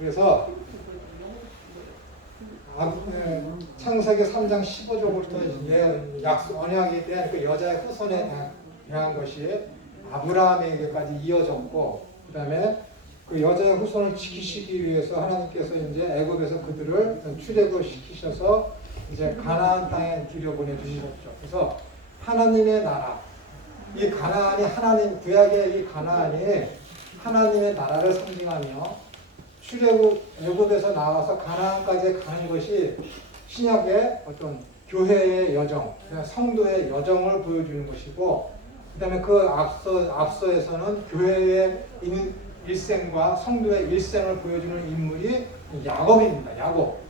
그래서 창세기 3장 15절부터 언약에 대한 그 여자의 후손에 대한 것이 아브라함에게까지 이어졌고, 그 다음에 그 여자의 후손을 지키시기 위해서 하나님께서 이제 애굽에서 그들을 출애굽 시키셔서 이제 가나안 땅에 들여보내 주셨죠. 그래서 하나님의 나라, 이 가나안이 하나님 구약의 이 가나안이 하나님의 나라를 상징하며 출애굽 애굽에서 나와서 가나안까지 가는 것이 신약의 어떤 교회의 여정, 성도의 여정을 보여주는 것이고, 그다음에 그 앞서에서는 교회의 일생과 성도의 일생을 보여주는 인물이 야곱입니다. 야곱.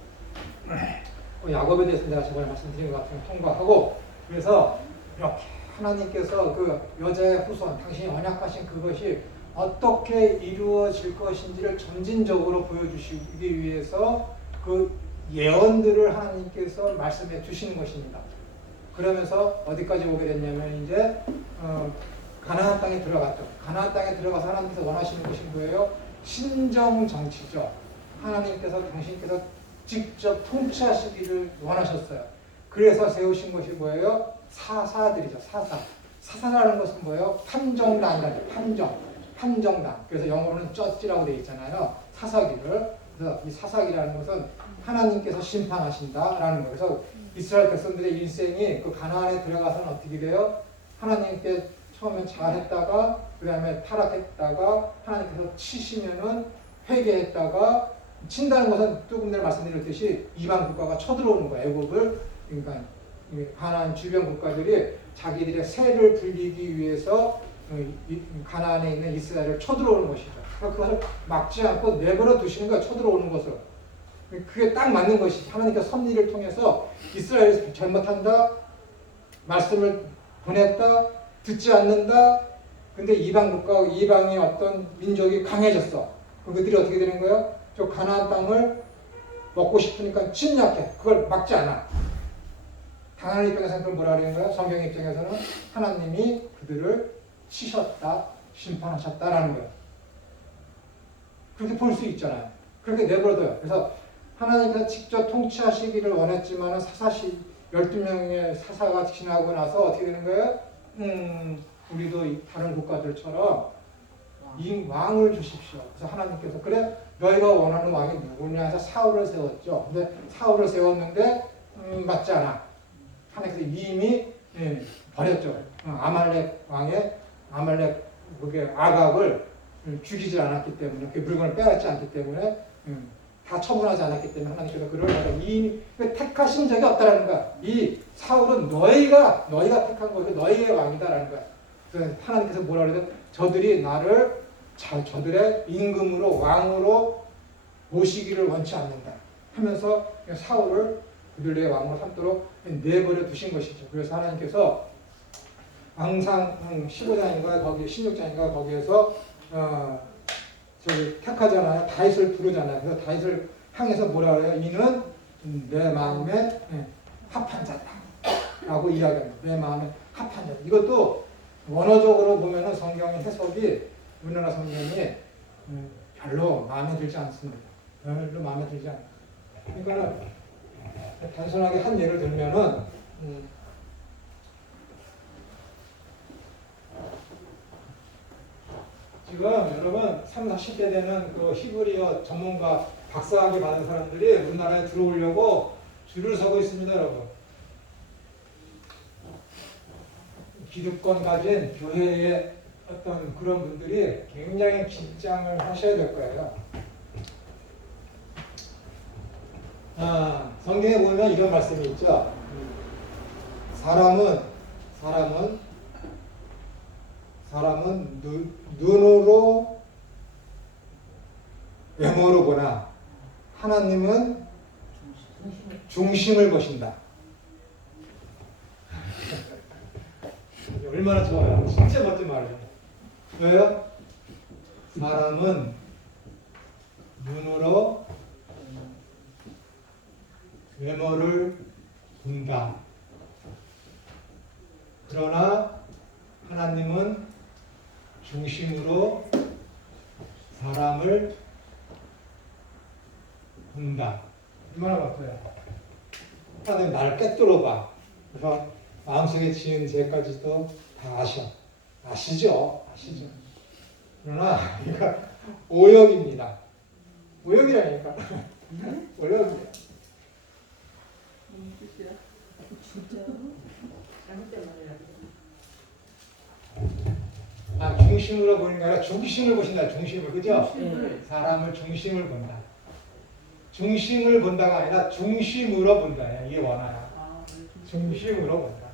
야곱에 대해서 내가 저번에 말씀드린 것 같으면 통과하고, 그래서 이렇게 하나님께서 그 여자의 후손, 당신이 언약하신 그것이 어떻게 이루어질 것인지를 점진적으로 보여주시기 위해서 그 예언들을 하나님께서 말씀해 주시는 것입니다. 그러면서 어디까지 오게 됐냐면 이제 가나안 땅에 들어갔죠. 가나안 땅에 들어가서 하나님께서 원하시는 것이 뭐예요? 신정 정치죠. 하나님께서 당신께서 직접 통치하시기를 원하셨어요. 그래서 세우신 것이 뭐예요? 사사들이죠. 사사라는 것은 뭐예요? 판정단이라는 판정단. 그래서 영어로는 저지라고 되어 있잖아요. 사사기를. 그래서 이 사사기라는 것은 하나님께서 심판하신다라는 거예요. 그래서 이스라엘 백성들의 일생이 그 가나안에 들어가서는 어떻게 돼요? 하나님께 처음엔 잘했다가 그 다음에 타락했다가 하나님께서 치시면은 회개했다가, 친다는 것은 조금 전에 말씀드렸듯이 이방 국가가 쳐들어오는 거예요. 애굽을. 그러니까 가나안 주변 국가들이 자기들의 세를 불리기 위해서 가나안에 있는 이스라엘을 쳐들어오는 것이죠. 그것을 막지 않고 내버려 두시는 거예요. 쳐들어오는 것을. 그게 딱 맞는 것이 하나님께서 섭리를 통해서 이스라엘이 잘못한다, 말씀을 보냈다, 듣지 않는다. 근데 이방 국가, 이방의 어떤 민족이 강해졌어. 그들이 어떻게 되는 거예요? 저 가나안 땅을 먹고 싶으니까 침략해. 그걸 막지 않아. 하나님 입장에서는 그걸 뭐라 그러는 거예요? 성경 입장에서는 하나님이 그들을 치셨다, 심판하셨다라는 거예요. 그렇게 볼 수 있잖아요. 그렇게 내버려둬요. 그래서 하나님께서 직접 통치하시기를 원했지만 12명의 사사가 지나고 나서 어떻게 되는 거예요? 우리도 다른 국가들처럼 이 왕을 주십시오. 그래서 하나님께서 그래 너희가 원하는 왕이 누구냐 해서 사울을 세웠죠. 근데 사울을 세웠는데 맞지 않아. 하나님께서 이미 버렸죠. 아말렉 왕의 그게 아각을 죽이지 않았기 때문에, 그 물건을 빼앗지 않기 때문에, 다 처분하지 않았기 때문에 하나님께서 그를 이미 택하신 적이 없다라는 거야. 이 사울은 너희가 택한 거고 너희의 왕이다라는 거야. 그래서 하나님께서 뭐라 그래요? 저들이 나를 저들의 임금으로 왕으로 모시기를 원치 않는다 하면서 사울을 그들의 왕으로 삼도록 내버려 두신 것이죠. 그래서 하나님께서 항상 15장인가 거기 16장인가 거기에서 저기 택하잖아요. 다윗을 부르잖아요. 그래서 다윗을 향해서 뭐라 그래요? 이는 내 마음에 합한 자다라고 이야기합니다. 내 마음에 합한 자다. 이것도 원어적으로 보면은 성경의 해석이 우리나라 성경이 별로 마음에 들지 않습니다. 별로 마음에 들지 않아요. 그러니까 단순하게 한 예를 들면은 지금 여러분 30, 40대 되는 그 히브리어 전문가 박사학위 받은 사람들이 우리나라에 들어오려고 줄을 서고 있습니다, 여러분. 기득권 가진 교회의 어떤 그런 분들이 굉장히 긴장을 하셔야 될 거예요. 성경에 보면 이런 말씀이 있죠. 사람은 눈으로 외모로 보나 하나님은 중심을 보신다. 얼마나 좋아요. 진짜 멋진 말이에요. 왜요? 사람은 눈으로 외모를 본다. 그러나 하나님은 중심으로 사람을 본다. 얼마나 바빠요. 하나님 나를 꿰뚫어봐. 그래서 마음속에 지은 죄까지도 다 아시죠? 그러나 이거 오역입니다. 오역이라니까. 오역이에요. 중심으로 보는 게 아니라 중심을 보신다. 중심을. 그죠? 사람을 중심을 본다. 중심을 본다가 아니라 중심으로 본다. 이게 원하야. 중심으로 본다.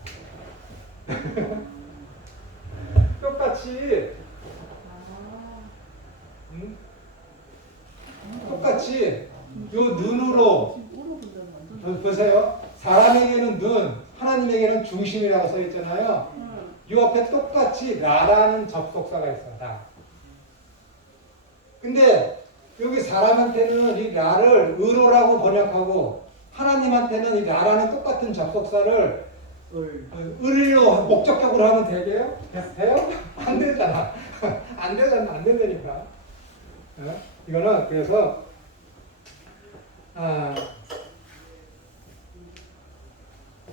똑같이 똑같이 요 눈으로 보세요. 사람에게는 눈, 하나님에게는 중심이라고 써 있잖아요. 이 앞에 똑같이 나라는 접속사가 있어. 나. 근데 여기 사람한테는 이 나를 의로라고 번역하고 하나님한테는 이 나라는 똑같은 접속사를 을로 목적격으로 하면 되게요? 돼요? 안 되잖아. 안 된다니까. 이거는 그래서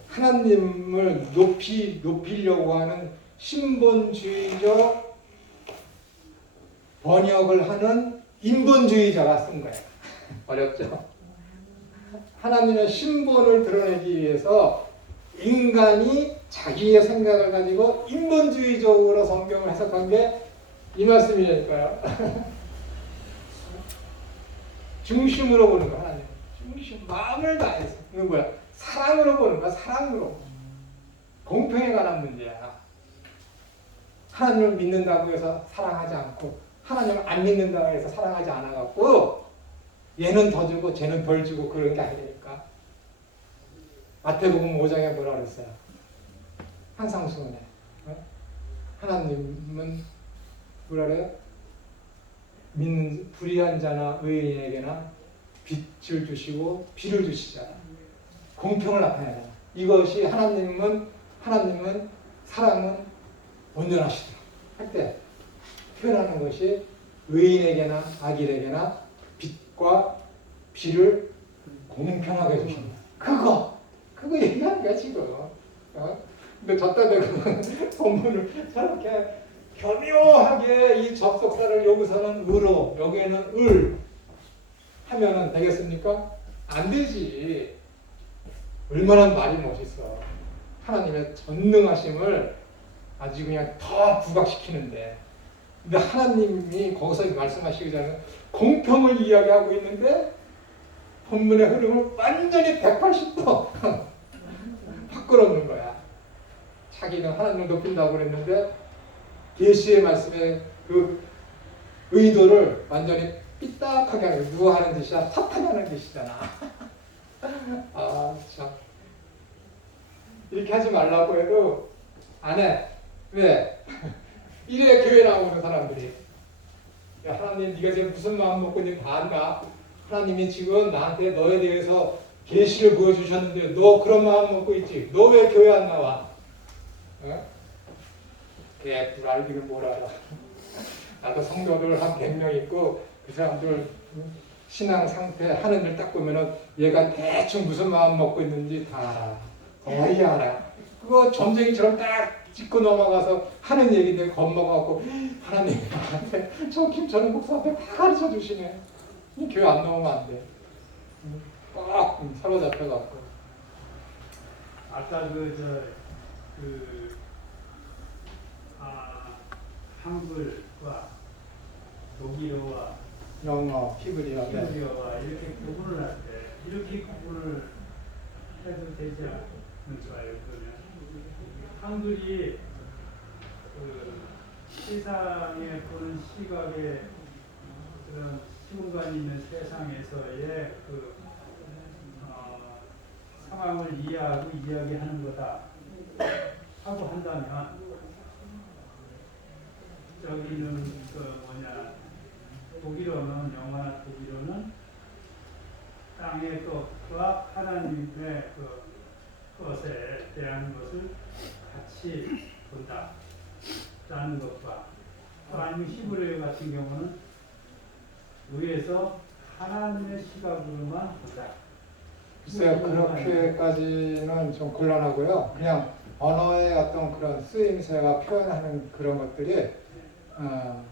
하나님을 높이려고 하는 신본주의적 번역을 하는 인본주의자가 쓴 거예요. 어렵죠? 하나님의 신본을 드러내기 위해서 인간이 자기의 생각을 가지고 인본주의적으로 성경을 해석한 게 이 말씀이니까요. 중심으로 보는 거야, 하나님. 중심, 마음을 다해서. 이건 뭐야? 사랑으로 보는 거야, 사랑으로. 공평에 관한 문제야. 하나님을 믿는다고 해서 사랑하지 않고, 하나님을 안 믿는다고 해서 사랑하지 않아갖고, 얘는 더 주고, 쟤는 덜 주고, 그런 게 아니니까. 마태복음 5장에 뭐라 그랬어요? 한상수원에. 하나님은 뭐라 그래요? 믿는 불의한 자나 의인에게나 빛을 주시고 비를 주시잖아. 공평을 나타내잖아. 이것이 하나님은 사랑은 온전하시다 할 때 표현하는 것이 의인에게나 악인에게나 빛과 비를 공평하게 주신다. 그거 얘기하는 거야 지금. 근데 저때 그 본문을 저렇게 교묘하게 이 접속사를 여기서는 의로, 여기에는 을 하면은 되겠습니까? 안 되지. 얼마나 말이 멋있어. 하나님의 전능하심을 아주 그냥 더 부각시키는데. 근데 하나님이 거기서 말씀하시기 전에 공평을 이야기하고 있는데 본문의 흐름을 완전히 180도 바꿔놓는 거야. 자기는 하나님을 높인다고 그랬는데 계시의 말씀의 그 의도를 완전히 삐딱하게 하는 거야. 누가 하는 짓이야? 사탄하는 짓이잖아. 참. 이렇게 하지 말라고 해도 안 해. 왜? 이래 교회 나오는 사람들이. 야, 하나님 네가 지금 무슨 마음 먹고 있는지 다 안다. 하나님이 지금 나한테 너에 대해서 계시를 보여주셨는데 너 그런 마음 먹고 있지? 너 왜 교회 안 나와? 개뿔알기를 뭘 알아. 나도 성도들 한 100명 있고 그 사람들 신앙 상태 하는 일 딱 보면은 얘가 대충 무슨 마음 먹고 있는지 다 알아. 거의 알아. 그거 점쟁이처럼 딱 짚고 넘어가서 하는 얘기인데 겁먹어갖고 하나님 나한테 저 김철은 목사한테 다 가르쳐 주시네. 이 교회 안 나오면 안 돼. 꼭 사로잡혀갖고. 아까 한글과 독일어와 영어, 히브리어, 히브리어와 이렇게 구분을 할 때 이렇게 구분을 해도 되지 않을까요? 그러면 한글이 세상에 보는 시각의 그런 시공간이 있는 세상에서의 상황을 이해하고 이야기하는 거다 하고 한다면 저기는 독일어는 영어나 독일어는 땅의 것과 하나님의 것에 대한 것을 같이 본다라는 것과 또 아니면 히브리어 같은 경우는 위에서 하나님의 시각으로만 보자. 글쎄요, 그렇게까지는 좀 곤란하고요. 그냥 언어의 어떤 그런 쓰임새가 표현하는 그런 것들이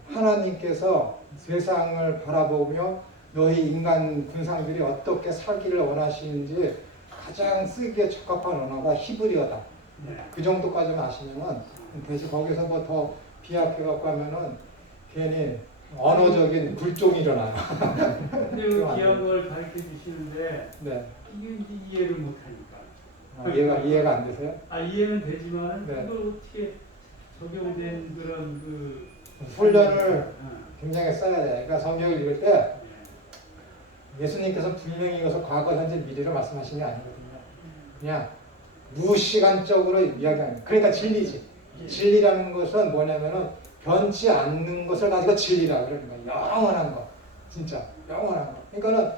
하나님께서 세상을 바라보며 너희 인간 군상들이 어떻게 살기를 원하시는지 가장 쓰기에 적합한 언어가 히브리어다. 네. 그 정도까지만 아시면은 대신 거기서 뭐 더 비약해갖고 하면은 괜히 언어적인 불종이 일어나요. 근데 그 귀한 걸 가르쳐 주시는데 네. 이게 이제 이해를 못하니까. 이해가 안 되세요? 이해는 되지만 네. 이걸 어떻게 적용된 그런 그 훈련을 굉장히 써야 돼. 그러니까 성경을 읽을 때 예수님께서 분명히 이것을 과거, 현재, 미래로 말씀하신 게 아니거든요. 그냥 무시간적으로 이야기하는. 그러니까 진리지. 진리라는 것은 뭐냐면은 변치 않는 것을 가지고 진리라 그러는 거야. 영원한 거. 진짜 영원한 거. 그러니까는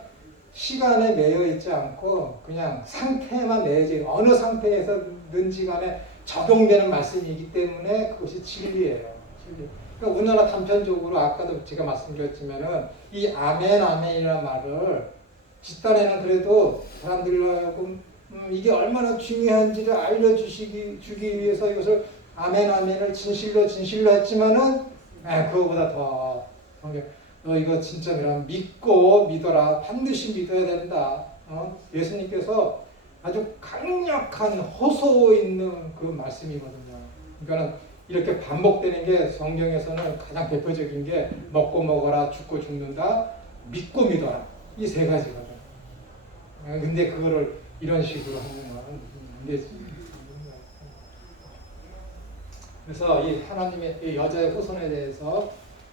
시간에 매여 있지 않고 그냥 상태에만 매여져 어느 상태에서든지 간에 적용되는 말씀이기 때문에 그것이 진리예요. 진리. 그러니까 우리나라 단편적으로 아까도 제가 말씀드렸지만은 이 아멘 아멘이라는 말을 뒷단에는 그래도 사람들하고 이게 얼마나 중요한지를 주기 위해서 이것을 아멘 아멘을 진실로 했지만은 그거보다 더 성경 너 이거 진짜 그럼 믿고 믿어라. 반드시 믿어야 된다. 예수님께서 아주 강력한 호소 있는 그 말씀이거든요. 그러니까는 이렇게 반복되는 게 성경에서는 가장 대표적인 게 먹고 먹어라, 죽고 죽는다, 믿고 믿어라. 이 세 가지거든. 근데 그거를 이런 식으로 하는 건 안 되지. 그래서 이 하나님의 이 여자의 후손에 대해서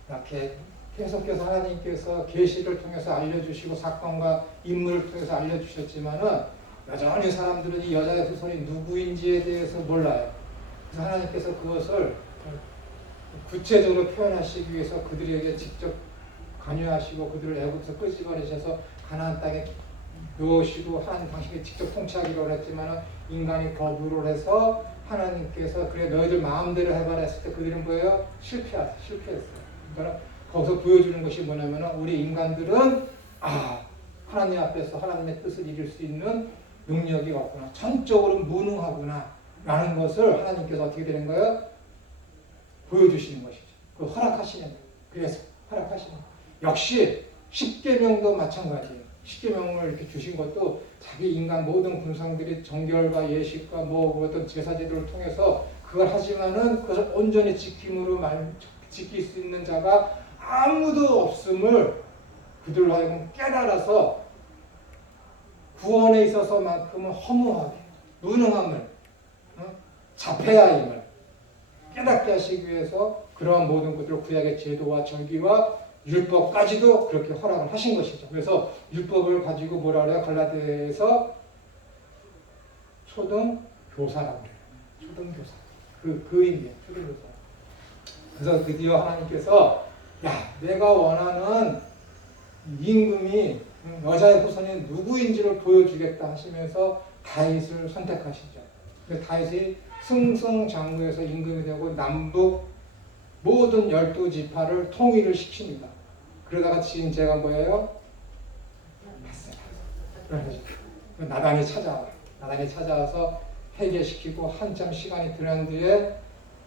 이렇게 계속해서 하나님께서 계시를 통해서 알려주시고 사건과 인물을 통해서 알려주셨지만은 여전히 사람들은 이 여자의 후손이 누구인지에 대해서 몰라요. 그래서 하나님께서 그것을 구체적으로 표현하시기 위해서 그들에게 직접 관여하시고 그들을 애굽에서 끄집어내셔서 가나안 땅에 놓으시고 하나님 당신이 직접 통치하기로 했지만은 인간이 거부를 해서 하나님께서 그래 너희들 마음대로 해봐라 했을 때 그들은 뭐예요? 실패했어요. 그러니까 거기서 보여주는 것이 뭐냐면은 우리 인간들은 하나님 앞에서 하나님의 뜻을 이룰 수 있는 능력이 없구나. 전적으로 무능하구나. 라는 것을 하나님께서 어떻게 되는 거예요? 보여주시는 것이죠. 그 허락하시는 거예요. 그래서 허락하시는 거예요. 역시 십계명도 마찬가지예요. 십계명을 이렇게 주신 것도 자기 인간 모든 군상들이 정결과 예식과 어떤 제사제도를 통해서 그걸 하지만은 그것을 온전히 지킬 수 있는 자가 아무도 없음을 그들로 하여금 깨달아서 구원에 있어서만큼은 허무하게 무능함을 자폐아임을 깨닫게 하시기 위해서 그러한 모든 것들을 구약의 제도와 절기와 율법까지도 그렇게 허락을 하신 것이죠. 그래서 율법을 가지고 뭐라 그래요? 갈라디아에서 초등교사라고 그래요. 초등교사. 그 의미예요. 초등교사. 그래서 드디어 하나님께서 내가 원하는 임금이 여자의 후손이 누구인지를 보여주겠다 하시면서 다윗을 선택하시죠. 그래서 다윗이 승승장구해서 임금이 되고 남북 모든 12지파를 통일을 시킵니다. 그러다가 지은 죄가 뭐예요? 나단이 찾아와서 해결시키고 한참 시간이 지난 뒤에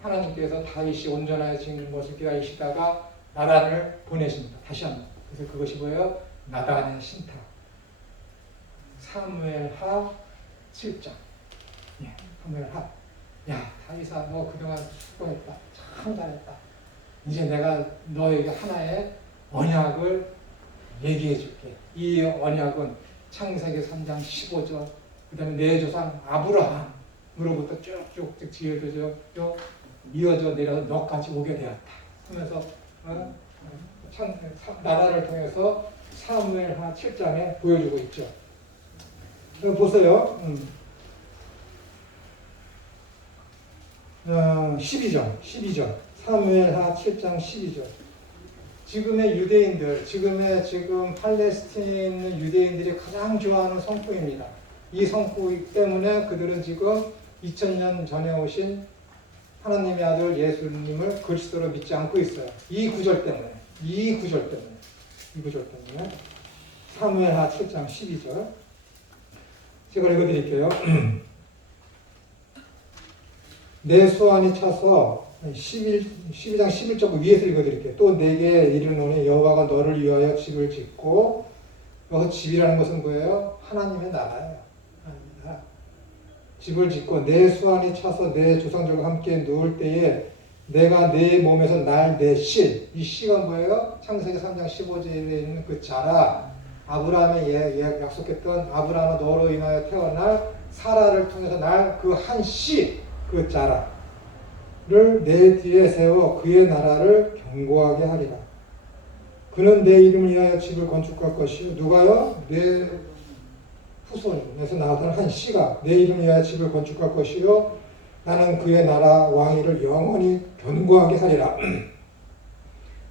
하나님께서 다윗이 온전해진 것을 기다리시다가 나단을 보내십니다. 다시 한번. 그래서 그것이 뭐예요? 나단의 신탁. 사무엘하 7장. 사무엘하. 다윗아, 너 그동안 수고했다. 참 잘했다. 이제 내가 너에게 하나의 언약을 얘기해 줄게. 이 언약은 창세기 3장 15절, 그 다음에 내 조상 아브라함으로부터 쭉쭉 지어져 이어져 내려서 너까지 오게 되었다. 하면서 나라를 통해서 사무엘하 7장에 보여주고 있죠. 보세요. 12절. 사무엘하 7장 12절. 지금의 유대인들, 지금 팔레스틴에 있는 유대인들이 가장 좋아하는 성포입니다. 이 성포 때문에 그들은 지금 2000년 전에 오신 하나님의 아들 예수님을 그리스도로 믿지 않고 있어요. 이 구절 때문에. 사무엘하 7장 12절. 제가 읽어드릴게요. 내 수완이 차서 12장 11절 위에서 읽어드릴게요. 또 내게 이르노니 여호와가 너를 위하여 집을 짓고, 여기서 집이라는 것은 뭐예요? 하나님의 나라예요. 하나님의 나라. 집을 짓고 내 수완이 차서 내 조상들과 함께 누울 때에 내가 내 몸에서 날 내 씨, 이 씨가 뭐예요? 창세기 3장 15절에 있는 그 자라, 아브라함의 약속했던 아브라함은 너로 인하여 태어날 사라를 통해서 날 그 한 씨, 그 자라를 내 뒤에 세워 그의 나라를 견고하게 하리라. 그는 내 이름을 위하여 집을 건축할 것이요. 누가요? 내 후손에서 나왔던 한 씨가 내 이름을 위하여 집을 건축할 것이요. 나는 그의 나라 왕위를 영원히 견고하게 하리라.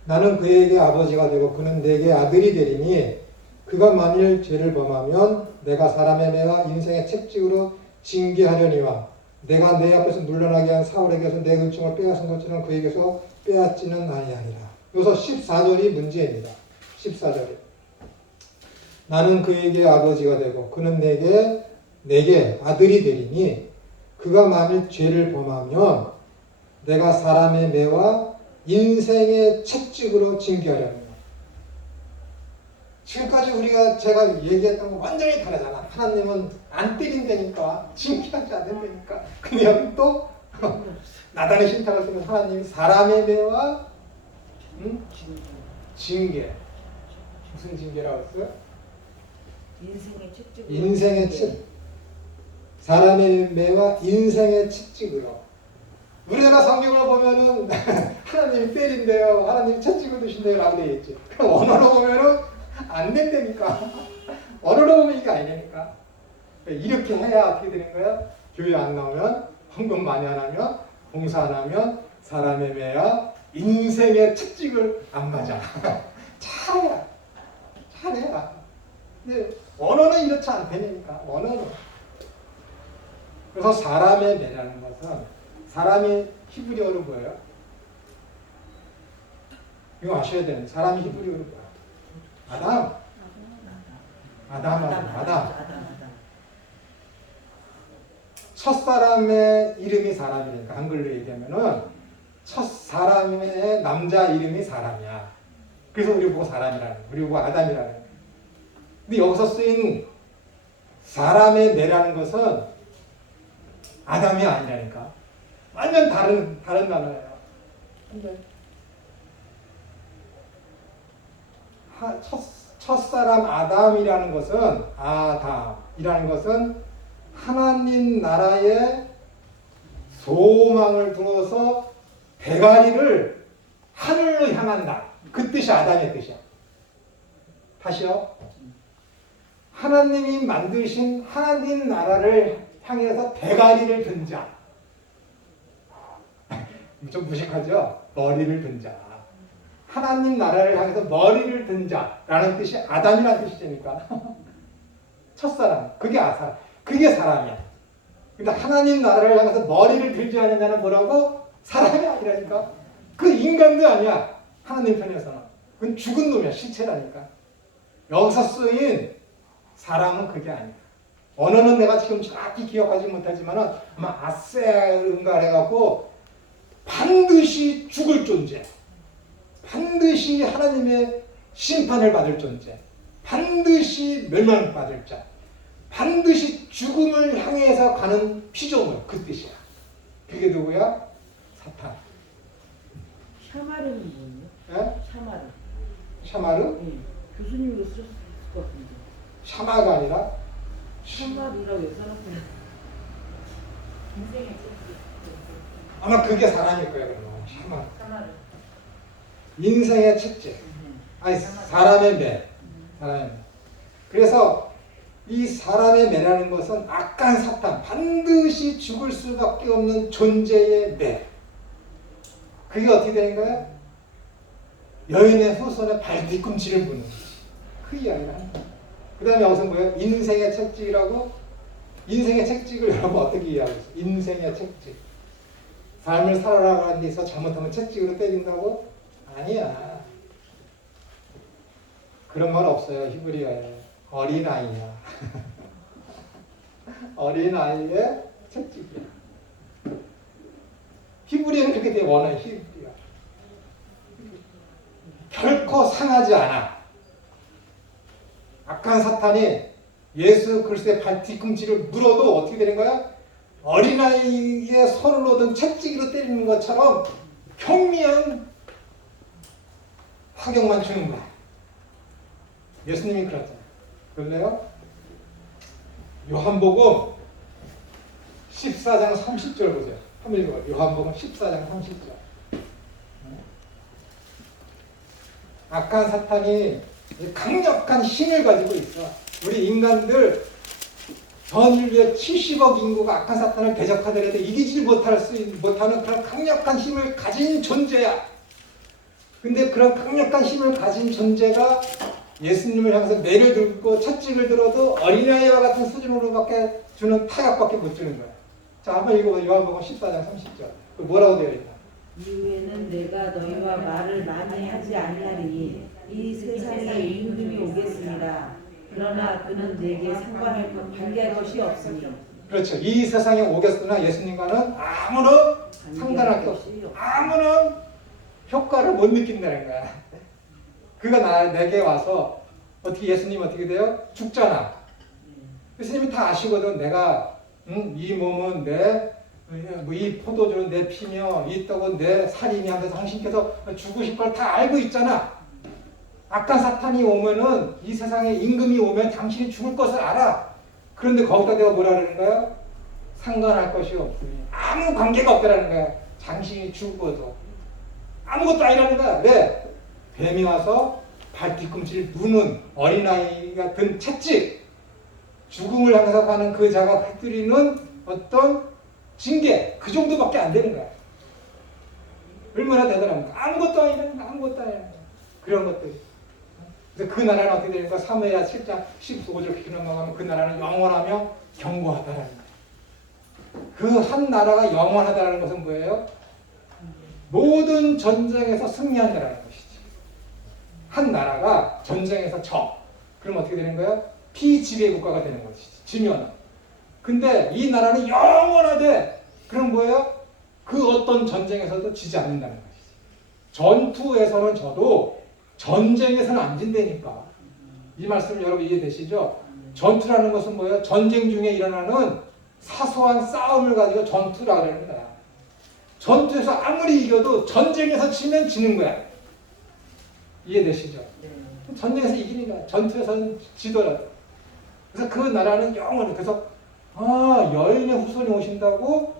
나는 그에게 아버지가 되고 그는 내게 아들이 되리니 그가 만일 죄를 범하면 내가 사람의 매와 인생의 책찍으로 징계하려니와 내가 내 앞에서 물러나게 한 사울에게서 내 은총을 빼앗은 것처럼 그에게서 빼앗지는 아니하리라. 여기서 14절이 문제입니다. 14절이. 나는 그에게 아버지가 되고 그는 내게 아들이 되리니 그가 만일 죄를 범하면 내가 사람의 매와 인생의 채찍으로 징계하려는 거야. 지금까지 제가 얘기했던 거 완전히 다르잖아. 하나님은 안 때린다니까, 징계하지 않는다니까. 그냥 또 나단의 신탁을 쓰면 하나님이 사람의 매와 징계. 무슨 징계라고 했어요? 인생의 채찍. 사람의 매와 인생의 채찍으로. 우리나라 성경을 보면은 하나님이 때린대요. 하나님이 채찍을 드신대요. 라고 되어 있지. 그럼 언어로 보면은 안 된다니까. 언어로 보면 이게 아니니까. 이렇게 해야 어떻게 되는 거야? 교회 안 나오면, 헌금 많이 안 하면, 봉사 안 하면 사람의 매와 인생의 채찍을 안 맞아. 잘해야. 근데 언어는 이렇지 않다니까. 언어는. 그래서 사람의 매라는 것은 사람이 히브리어로 뭐예요? 이거 아셔야 되는. 사람이 히브리어로 뭐야? 아담. 첫사람의 이름이 사람이니까 한글로 얘기하면은 첫 사람의 남자 이름이 사람이야. 그래서 우리 보고 사람이라는 거야. 우리 보고 아담이라는 거야. 근데 여기서 쓰인 사람의 매라는 것은 아담이 아니라니까. 완전 다른 단어예요. 근데 첫사람 아담이라는 것은 하나님 나라의 소망을 두어서 대가리를 하늘로 향한다. 그 뜻이 아담의 뜻이야. 다시요. 하나님이 만드신 하나님 나라를 향해서 대가리를 든 자. 좀 무식하죠? 머리를 든 자. 하나님 나라를 향해서 머리를 든 자라는 뜻이 아담이라는 뜻이니까. 첫사람. 그게 사람이야. 근데 하나님 나라를 향해서 머리를 들지 않는 자는 뭐라고? 사람이 아니라니까. 그 인간도 아니야. 하나님 편에서는. 그건 죽은 놈이야. 시체라니까. 여기서 쓰인 사람은 그게 아니야. 언어는 내가 지금 정확히 기억하지 못하지만 아마 아세인가 해갖고 반드시 죽을 존재, 반드시 하나님의 심판을 받을 존재, 반드시 멸망받을 자, 반드시 죽음을 향해서 가는 피조물, 그 뜻이야. 그게 누구야? 사탄. 샤마르는 뭐예요? 예? 샤마르. 샤마르? 네. 교수님으로 쓰셨을 것 같은데. 샤마가 아니라 샤마르라고 왜 써놨구나. 인생의 아마 그게 사람일 거야. 그러면 샤마르. 인생의 채찍. 아니 사람의 매. 사람의 매. 그래서 이 사람의 매라는 것은 악한 사탄, 반드시 죽을 수밖에 없는 존재의 매. 그게 어떻게 되는 거야? 여인의 후손의 발 뒤꿈치를 무는 거지. 그 이야기를 하는 거야. 그 다음에 여기서 뭐예요? 인생의 채찍이라고? 인생의 채찍을 여러분 어떻게 이해하고 있어요? 인생의 채찍. 삶을 살아라고 하는 데 있어 잘못하면 채찍으로 때린다고? 아니야. 그런 말 없어요. 히브리어에. 어린아이야. 어린아이의 채찍이야. 히브리어는 그렇게 돼. 원어의 히브리어. 결코 상하지 않아. 악한 사탄이 예수 그리스도의 발 뒤꿈치를 물어도 어떻게 되는 거야? 어린아이의 손을 얻은 채찍으로 때리는 것처럼 경미한 화경만 주는 거야. 예수님이 그랬잖아요. 그런데요, 요한복음 14장 30절 보세요. 한번 읽어요. 요한복음 14장 30절. 악한 사탄이 강력한 힘을 가지고 있어. 우리 인간들 전 인류의 70억 인구가 악한 사탄을 대적하더라도 이기지 못하는 그런 강력한 힘을 가진 존재야. 근데 그런 강력한 힘을 가진 존재가 예수님을 향해서 매를 들고 채찍을 들어도 어린아이와 같은 수준으로밖에 주는 타격밖에 못 주는 거야. 자, 한번 읽어봐. 요한복음 14장 30절. 뭐라고 되어 있나? 이후에는 내가 너희와 말을 많이 하지 아니하리니 이 세상에 임금이 오겠습니다. 그러나 그는 내게 상관할 것 관계할 것이 없으니. 그렇죠. 이 세상에 오겠으나 예수님과는 아무런 상관할 게 없어. 아무런 효과를 못 느낀다는 거야. 그가 내게 와서 어떻게 예수님 어떻게 돼요? 죽잖아. 예수님이 다 아시거든. 내가 이 몸은 이 포도주는 내 피며 이 떡은 내 살이며 하면서 당신께서 죽으실 걸 다 알고 있잖아. 악한 사탄이 오면은 이 세상에 임금이 오면 당신이 죽을 것을 알아. 그런데 거기다 내가 뭐라 그러는 거야? 상관할 것이 없으니 아무 관계가 없다라는 거야. 당신이 죽어도 아무것도 아니라는 거야. 왜? 뱀이 와서 발 뒤꿈치를 무는 어린아이가 든 채찍, 죽음을 향해서 가는 그 자가 흩뜨리는 어떤 징계, 그 정도밖에 안 되는 거야. 얼마나 대단합니까? 아무것도 아니라는 거야. 아무것도 아니라는 거야. 그런 것들이. 그래서 그 나라는 어떻게 되니까 사무엘하 7장 15절 그렇게 넘어가면 그 나라는 영원하며 견고하다라는 거예요. 그 한 나라가 영원하다라는 것은 뭐예요? 모든 전쟁에서 승리한다라는 것이지. 한 나라가 전쟁에서 그럼 어떻게 되는 거예요? 피지배 국가가 되는 것이지. 지면. 근데 이 나라는 영원하되 그럼 뭐예요? 그 어떤 전쟁에서도 지지 않는다는 것이지. 전투에서는 져도 전쟁에서는 안 진다니까. 이 말씀 여러분 이해되시죠? 전투라는 것은 뭐예요? 전쟁 중에 일어나는 사소한 싸움을 가지고 전투라고 하는 거야. 전투에서 아무리 이겨도 전쟁에서 지면 지는 거야. 이해되시죠? 전쟁에서 이기는 거야. 전투에서는 지더라도. 그래서 그 나라는 영원히. 그래서 여인의 후손이 오신다고?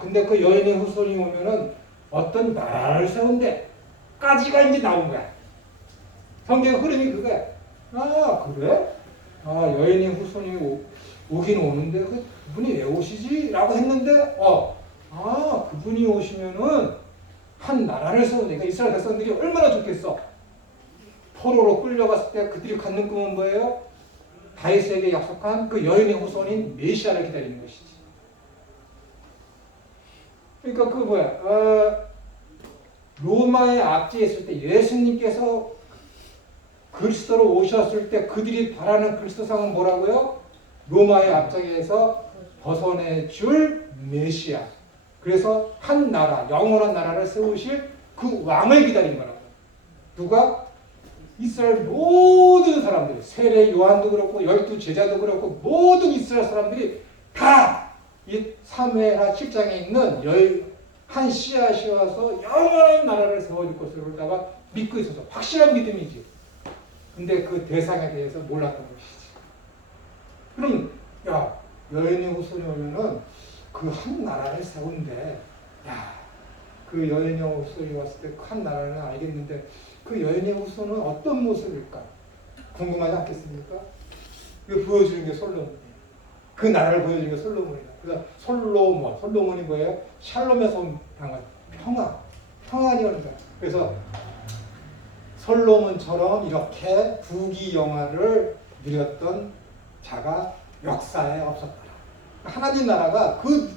근데 그 여인의 후손이 오면은 어떤 나라를 세운대? 까지가 이제 나온 거야. 성경 흐름이 그거야. 그래? 여인의 후손이 오긴 오는데 그분이 왜 오시지? 라고 했는데 그분이 오시면은 한 나라를 세우니까 그러니까 이스라엘 백성들이 얼마나 좋겠어. 포로로 끌려갔을 때 그들이 갖는 꿈은 뭐예요? 다윗에게 약속한 그 여인의 후손인 메시아를 기다리는 것이지. 그러니까 로마에 압제했을 때 예수님께서 그리스도로 오셨을 때 그들이 바라는 그리스도상은 뭐라고요? 로마의 압제에서 벗어내줄 메시아. 그래서 한 나라, 영원한 나라를 세우실 그 왕을 기다린 거라고. 누가? 이스라엘 모든 사람들이, 세례 요한도 그렇고 12 제자도 그렇고 모든 이스라엘 사람들이 다 이 사무엘하 7장에 있는 한 씨앗이 와서 영원한 나라를 세워줄 것을 다가 믿고 있어서 확실한 믿음이지. 근데 그 대상에 대해서 몰랐던 것이지. 그럼 여인의 후손이 오면은 그 한 나라를 세운데 그 여인의 후손이 왔을 때 한 나라는 알겠는데 그 여인의 후손은 어떤 모습일까? 궁금하지 않겠습니까? 이거 보여주는 게 솔로몬이에요. 그 나라를 보여주는 게 솔로몬이다. 그래서 솔로몬이 뭐예요? 샬롬에서 온 평안이라는 거야. 그래서 솔로몬처럼 이렇게 부귀영화를 누렸던 자가 역사에 없었더라. 하나님 나라가 그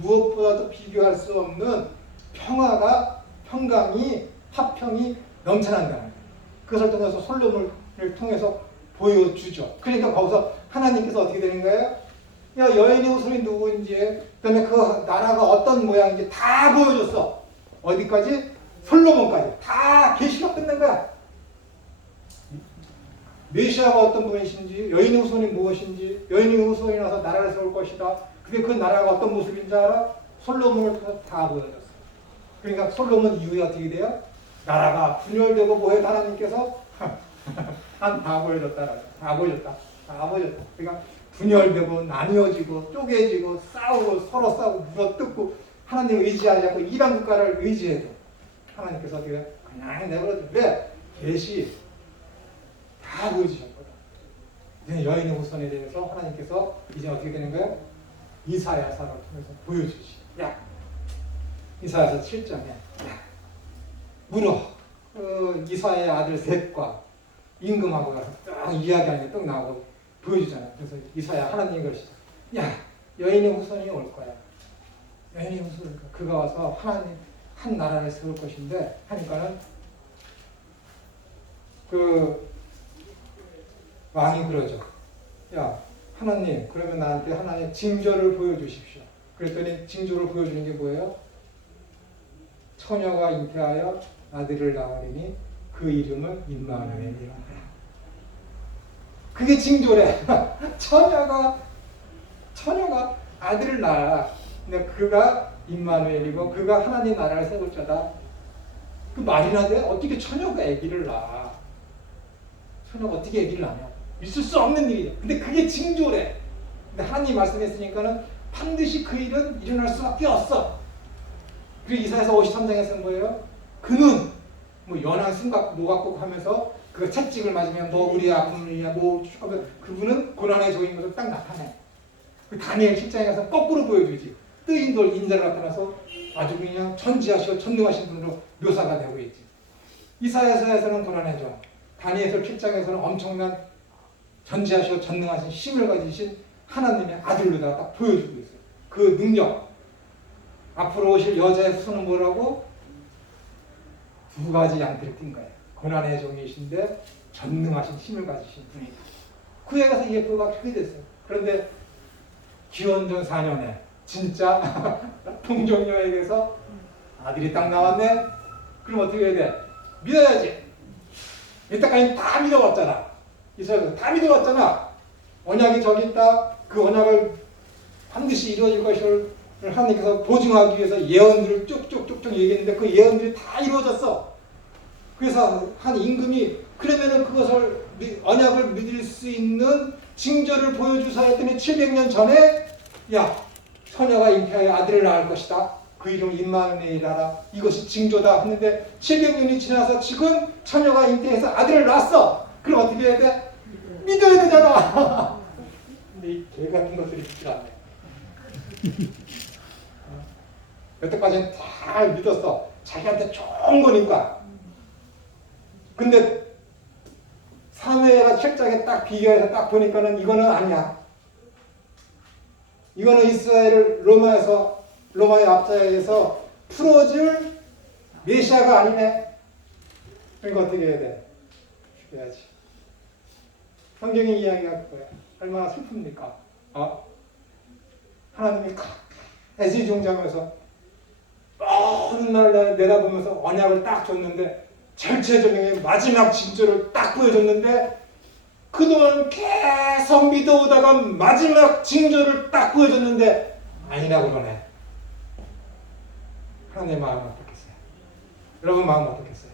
무엇보다도 비교할 수 없는 평강이 화평이 넘쳐난다는 거예요. 그것을 통해서 통해서 보여주죠. 그러니까 거기서 하나님께서 어떻게 되는 거예요? 야, 여인의 후손이 누구인지, 그다음에 그 나라가 어떤 모양인지 다 보여줬어. 어디까지? 솔로몬까지 다 계시가 끝낸 거야. 메시아가 어떤 분이신지, 여인의 후손이 무엇인지, 여인의 후손이 나서 나라를 세울 것이다. 근데 그 나라가 어떤 모습인지 알아? 솔로몬을 통해서 다 보여줬어. 그러니까 솔로몬 이후에 어떻게 돼요? 나라가 분열되고 뭐해 하나님께서 다 보여줬다. 다 보여줬다. 다 보여줬다. 그러니까 분열되고 나뉘어지고 쪼개지고 싸우고 서로 싸우고 물어뜯고 하나님 의지하지 않고 이방 국가를 의지해도 하나님께서 어떻게 해요? 그냥 내버려둬. 왜? 계시 다 보여주셨거든. 이제 여인의 후손에 대해서 하나님께서 이제 어떻게 되는 거예요? 이사야서를 통해서 보여주시. 야, 이사야서 7장에 야, 물어 이사야의 아들 셋과 임금하고 가서 딱 이야기하는 게 딱 나오고 보여주잖아요. 그래서 이사야 하나님이 그러시죠. 야, 여인의 후손이 올 거야. 여인의 후손이 그가 와서 하나님 한 나라를 세울 것인데 하니까는 그 왕이 그러죠. 야, 하나님, 그러면 나한테 하나님의 징조를 보여주십시오. 그랬더니 징조를 보여주는 게 뭐예요? 처녀가 잉태하여 아들을 낳으리니 그 이름을 임마누엘이라. 그게 징조래. 처녀가 아들을 낳아. 근데 그가 임마누엘이고 그가 하나님 나라를 세울 자다. 그 말이나 돼? 어떻게 처녀가 아기를 낳아? 처녀가 어떻게 아기를 낳냐? 있을 수 없는 일이야. 근데 그게 징조래. 근데 하나님 말씀했으니까는 반드시 그 일은 일어날 수밖에 없어. 그리고 이사야서 53장에서는 뭐예요? 그는 뭐 연한 숨갖고 노갖고 하면서 그 채찍을 맞으면 뭐 우리 아픔이야 뭐 그분은 고난의 종인 것을 딱 나타내. 그 다니엘 7장에 서 거꾸로 보여주지. 뜨인 돌 인자가 나타나서 아주 그냥 전지하시고 전능하신 분으로 묘사가 되고 있지. 이사야서에서는 고난의 종, 다니엘서 7장에서는 엄청난 전지하시고 전능하신 힘을 가지신 하나님의 아들로다가 딱 보여주고 있어요. 그 능력. 앞으로 오실 여자의 후손은 뭐라고? 두 가지 양태를 띈 거예요. 고난의 종이신데 전능하신 힘을 가지신 분이다. 그에 가서 예표가 크게 됐어요. 그런데 기원전 4년에 진짜 동정녀에게서 아들이 딱 나왔네? 그럼 어떻게 해야 돼? 믿어야지. 이때까지 다 믿어왔잖아. 이스라엘 다 믿어왔잖아. 언약이 저기 있다. 그 언약을 반드시 이루어질 것을 하나님께서 보증하기 위해서 예언들을 쭉쭉쭉쭉 얘기했는데 그 예언들이 다 이루어졌어. 그래서 한 임금이 그러면은 그것을 언약을 믿을 수 있는 징조를 보여주사 했더니 700년 전에 야, 처녀가 잉태하여 아들을 낳을 것이다. 그 이름 임마누엘이라. 이것이 징조다 했는데 700년이 지나서 지금 처녀가 잉태해서 아들을 낳았어. 그럼 어떻게 해야 돼? 믿어야 되잖아. 근데 이 개 같은 것들이 믿질 않네. 여태까지는 잘 믿었어. 자기한테 좋은 거니까. 근데 사무엘하 7장에 딱 비교해서 딱 보니까는 이거는 아니야. 이거는 이스라엘을 로마의 압제에서 풀어줄 메시아가 아니네. 그러니까 어떻게 해야 돼? 죽여야지. 성경의 이야기가 그거야. 얼마나 슬픕니까? 하나님이 애지중장해서 모든 날 내다보면서 언약을 딱 줬는데 절체절명의 마지막 징조를 딱 보여줬는데 그동안 계속 믿어오다가 마지막 징조를 딱 보여줬는데 아니라고 그러네. 하나님의 마음은 어떻겠어요? 여러분 마음은 어떻겠어요?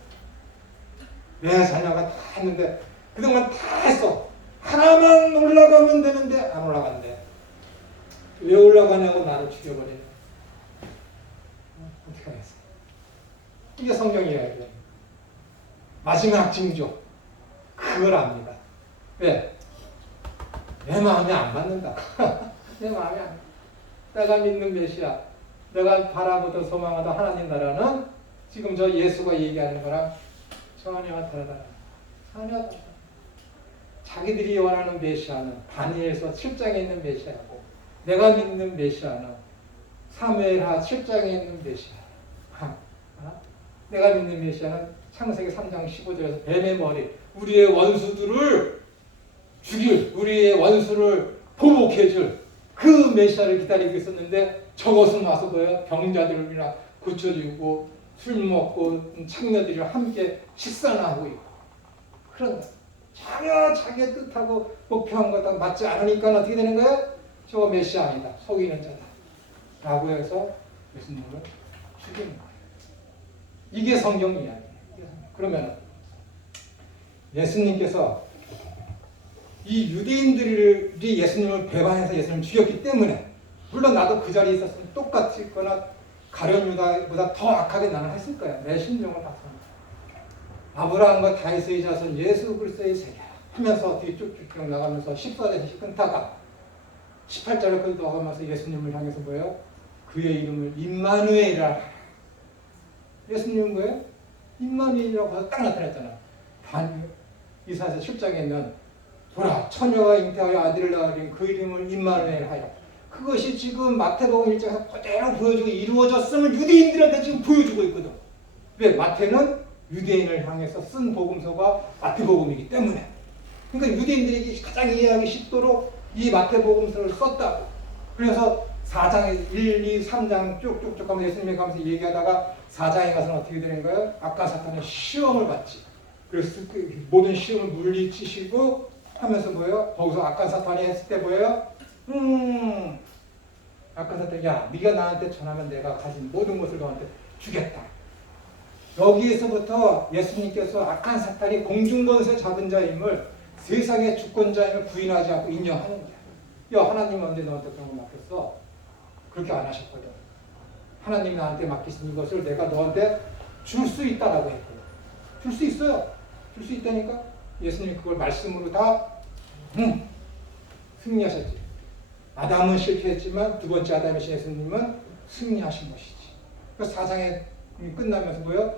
내 자녀가 다 했는데 그동안 다 했어. 하나만 올라가면 되는데 안 올라간대. 왜 올라가냐고 나를 죽여버리네. 어떻게 하겠어? 이게 성경 이야기예요. 마지막 징조. 그걸 압니다. 왜? 내 마음에 안 맞는다. 내 마음에 안 맞는다. 내가 믿는 메시아, 내가 바라보던 소망하던 하나님 나라는 지금 저 예수가 얘기하는 거랑 전혀 다르다. 전혀 다르다. 자기들이 원하는 메시아는 다니엘서 7장에 있는 메시아고 내가 믿는 메시아는 사무엘하 7장에 있는 메시아. 내가 믿는 메시아는 창세기 3장 15절에서 뱀의 머리, 우리의 원수들을 죽일, 우리의 원수를 보복해줄 그 메시아를 기다리고 있었는데 저것은 와서 뭐예요? 병자들이나 고쳐주고 술 먹고 창녀들이랑 함께 식사나 하고 있고 그런다. 자기의 뜻하고 목표한 거다 맞지 않으니까 어떻게 되는 거야? 저거 메시아 아니다. 속이는 자다. 라고 해서 예수님을 죽이는 거예요. 이게 성경 이야기예요. 그러면 예수님께서 이 유대인들이 예수님을 배반해서 예수님을 죽였기 때문에 물론 나도 그 자리에 있었으면 똑같거나 가룟 유다보다 더 악하게 나는 했을 거야. 내 심정을 봤습니다. 아브라함과 다윗의 자손 예수 그리스도의 세계 하면서 어떻게 쭉쭉 나가면서 14절씩 끊다가 18절을 끊어가면서 예수님을 향해서 뭐예요? 그의 이름을 임마누엘이라. 예수님은 뭐예요? 임마누엘이라고 해서 딱 나타났잖아. 이사야서 7장에는 보라 처녀가 잉태하여 아들을 낳으리니 그 이름을 임마누엘 하여. 그것이 지금 마태복음 1장에서 그대로 보여주고 이루어졌음을 유대인들한테 지금 보여주고 있거든. 왜? 마태는 유대인을 향해서 쓴 복음서가 마태복음이기 때문에. 그러니까 유대인들에게 가장 이해하기 쉽도록 이 마태복음서를 썼다고. 그래서 4장에 1, 2, 3장 쭉쭉쭉 하면 예수님이 가면서 얘기하다가 4장에 가서는 어떻게 되는 거예요? 악한사탄의 시험을 받지. 그래서 그 모든 시험을 물리치시고 하면서 뭐예요? 거기서 악한사탄이 했을 때 뭐예요? 악한사탄이 야 네가 나한테 전하면 내가 가진 모든 것을 너한테 주겠다. 여기에서부터 예수님께서 악한사탄이 공중권세 잡은 자임을 세상의 주권자임을 부인하지 않고 인정하는 거야. 야 하나님 언제 너한테 그런 거 맡겼어? 그렇게 안 하셨거든. 하나님이 나한테 맡기신 이것을 내가 너한테 줄 수 있다라고 했거든. 줄 수 있어요. 줄 수 있다니까. 예수님이 그걸 말씀으로 다 승리하셨지. 아담은 실패했지만 두 번째 아담이신 예수님은 승리하신 것이지. 그래서 4장에 끝나면서 뭐예요?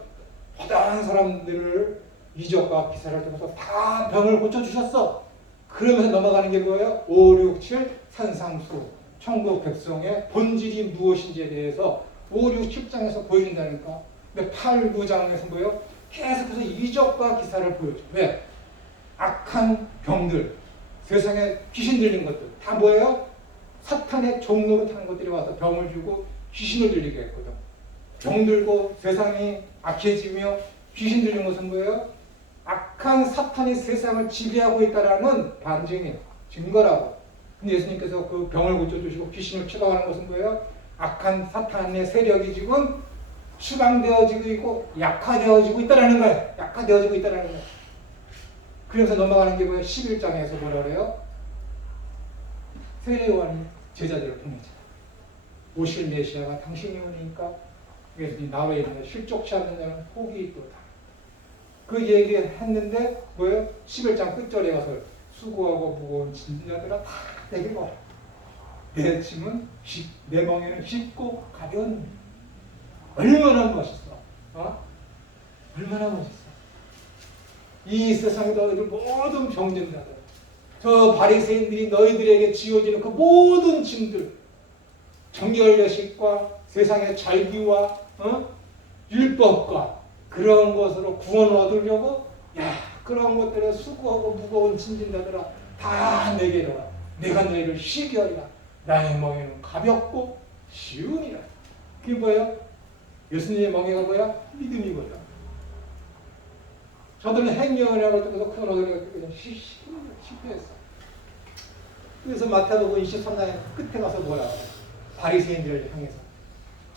허다한 사람들을 이적과 기사를 통해서 다 병을 고쳐주셨어. 그러면서 넘어가는 게 뭐예요? 5, 6, 7 산상수 천국 백성의 본질이 무엇인지에 대해서 5, 6, 7장에서 보여준다니까. 근데 8, 9장에서 뭐예요? 계속해서 이적과 기사를 보여줘. 왜? 악한 병들, 세상에 귀신 들린 것들 다 뭐예요? 사탄의 종로로 타는 것들이 와서 병을 주고 귀신을 들리게 했거든. 병 들고 세상이 악해지며 귀신 들린 것은 뭐예요? 악한 사탄이 세상을 지배하고 있다는 반증이에요. 증거라고. 근데 예수님께서 그 병을 고쳐주시고 귀신을 추방하는 것은 뭐예요? 악한 사탄의 세력이 지금 추방되어지고 있고 약화되어지고 있다는 거예요. 약화되어지고 있다는 거예요. 그래서 넘어가는 게 뭐예요? 11장에서 뭐라 그래요? 세례요한이 제자들을 보내자. 오실 메시아가 당신이 오니까 예수님 나와 있는 실족치 않는 자는 복이 있도다. 그 얘기를 했는데 뭐예요? 11장 끝절에 가서 수고하고 무거운 짐자들아 다 내게 와라. 내 짐은 내 멍에는 쉽고 가벼운. 얼마나 멋있어. 얼마나 멋있어. 이 세상에 너희들 모든 병든자들, 저 바리새인들이 너희들에게 지어지는 그 모든 짐들, 정결여식과 세상의 잘기와 율법과 그런 것으로 구원을 얻으려고 그런 것들에 수고하고 무거운 짐진자들아 다 내게로 와. 내가 너희를 쉬게 하리라. 나의 멍에는 가볍고 쉬우니라. 그게 뭐예요? 예수님의 멍에가 뭐야? 믿음이거든. 저들은 행령이라고 해서 그걸 그냥 실패했어. 그래서 마태복음 23장 끝에 가서 뭐라 그래? 바리새인들을 향해서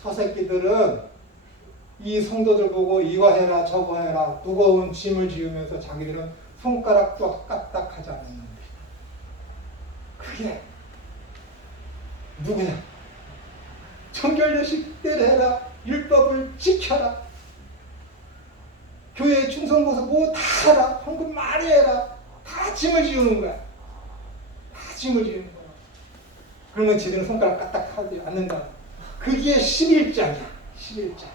저 새끼들은 이 성도들 보고 이거 해라 저거 해라 무거운 짐을 지으면서 자기들은 손가락도 까딱하지 않는 것이다. 그게 누구냐? 정결여식 때를 해라. 율법을 지켜라. 교회에 충성고서 뭐 다 하라. 헌금 많이 해라. 다 짐을 지우는 거야. 다 짐을 지우는 거야. 그러면 지들은 손가락 까딱하지 않는다. 그게 11장이야. 11장.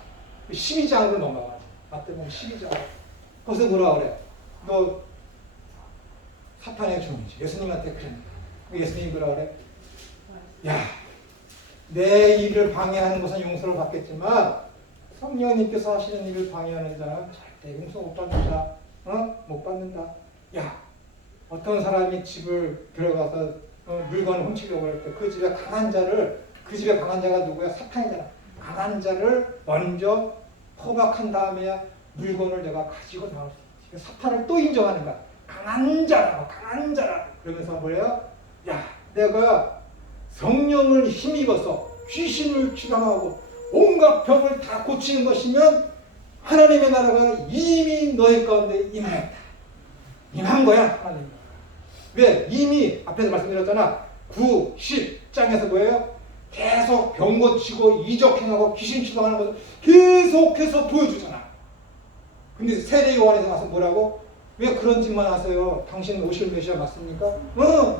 12장으로 넘어가죠. 마태복음 12장. 거기서 뭐라 그래? 너 사탄의 종이지. 예수님한테 그러니까. 예수님이 뭐라 그래? 야, 내 일을 방해하는 것은 용서를 받겠지만 성령님께서 하시는 일을 방해하는 자는 절대 용서 못 받는다. 못 받는다. 야, 어떤 사람이 집을 들어가서 물건을 훔치려고 할 때 그 집에 강한 자를, 그 집에 강한 자가 누구야? 사탄이잖아. 강한 자를 먼저 포박한 다음에야 물건을 내가 가지고 나올 수 있지. 사탄을 또 인정하는 거야. 강한 자라고, 강한 자라고. 그러면서 뭐예요? 야, 내가 성령을 힘입어서 귀신을 추방하고 온갖 병을 다 고치는 것이면 하나님의 나라가 이미 너희 가운데 임했다. 임한 거야, 하나님. 왜? 이미 앞에서 말씀드렸잖아. 9, 10장에서 뭐예요? 계속 병 고치고 이적행하고 귀신 추방하는 것을 계속해서 보여주잖아. 근데 세례 요한에서 가서 뭐라고? 왜 그런 짓만 하세요? 당신 오실 메시아 맞습니까?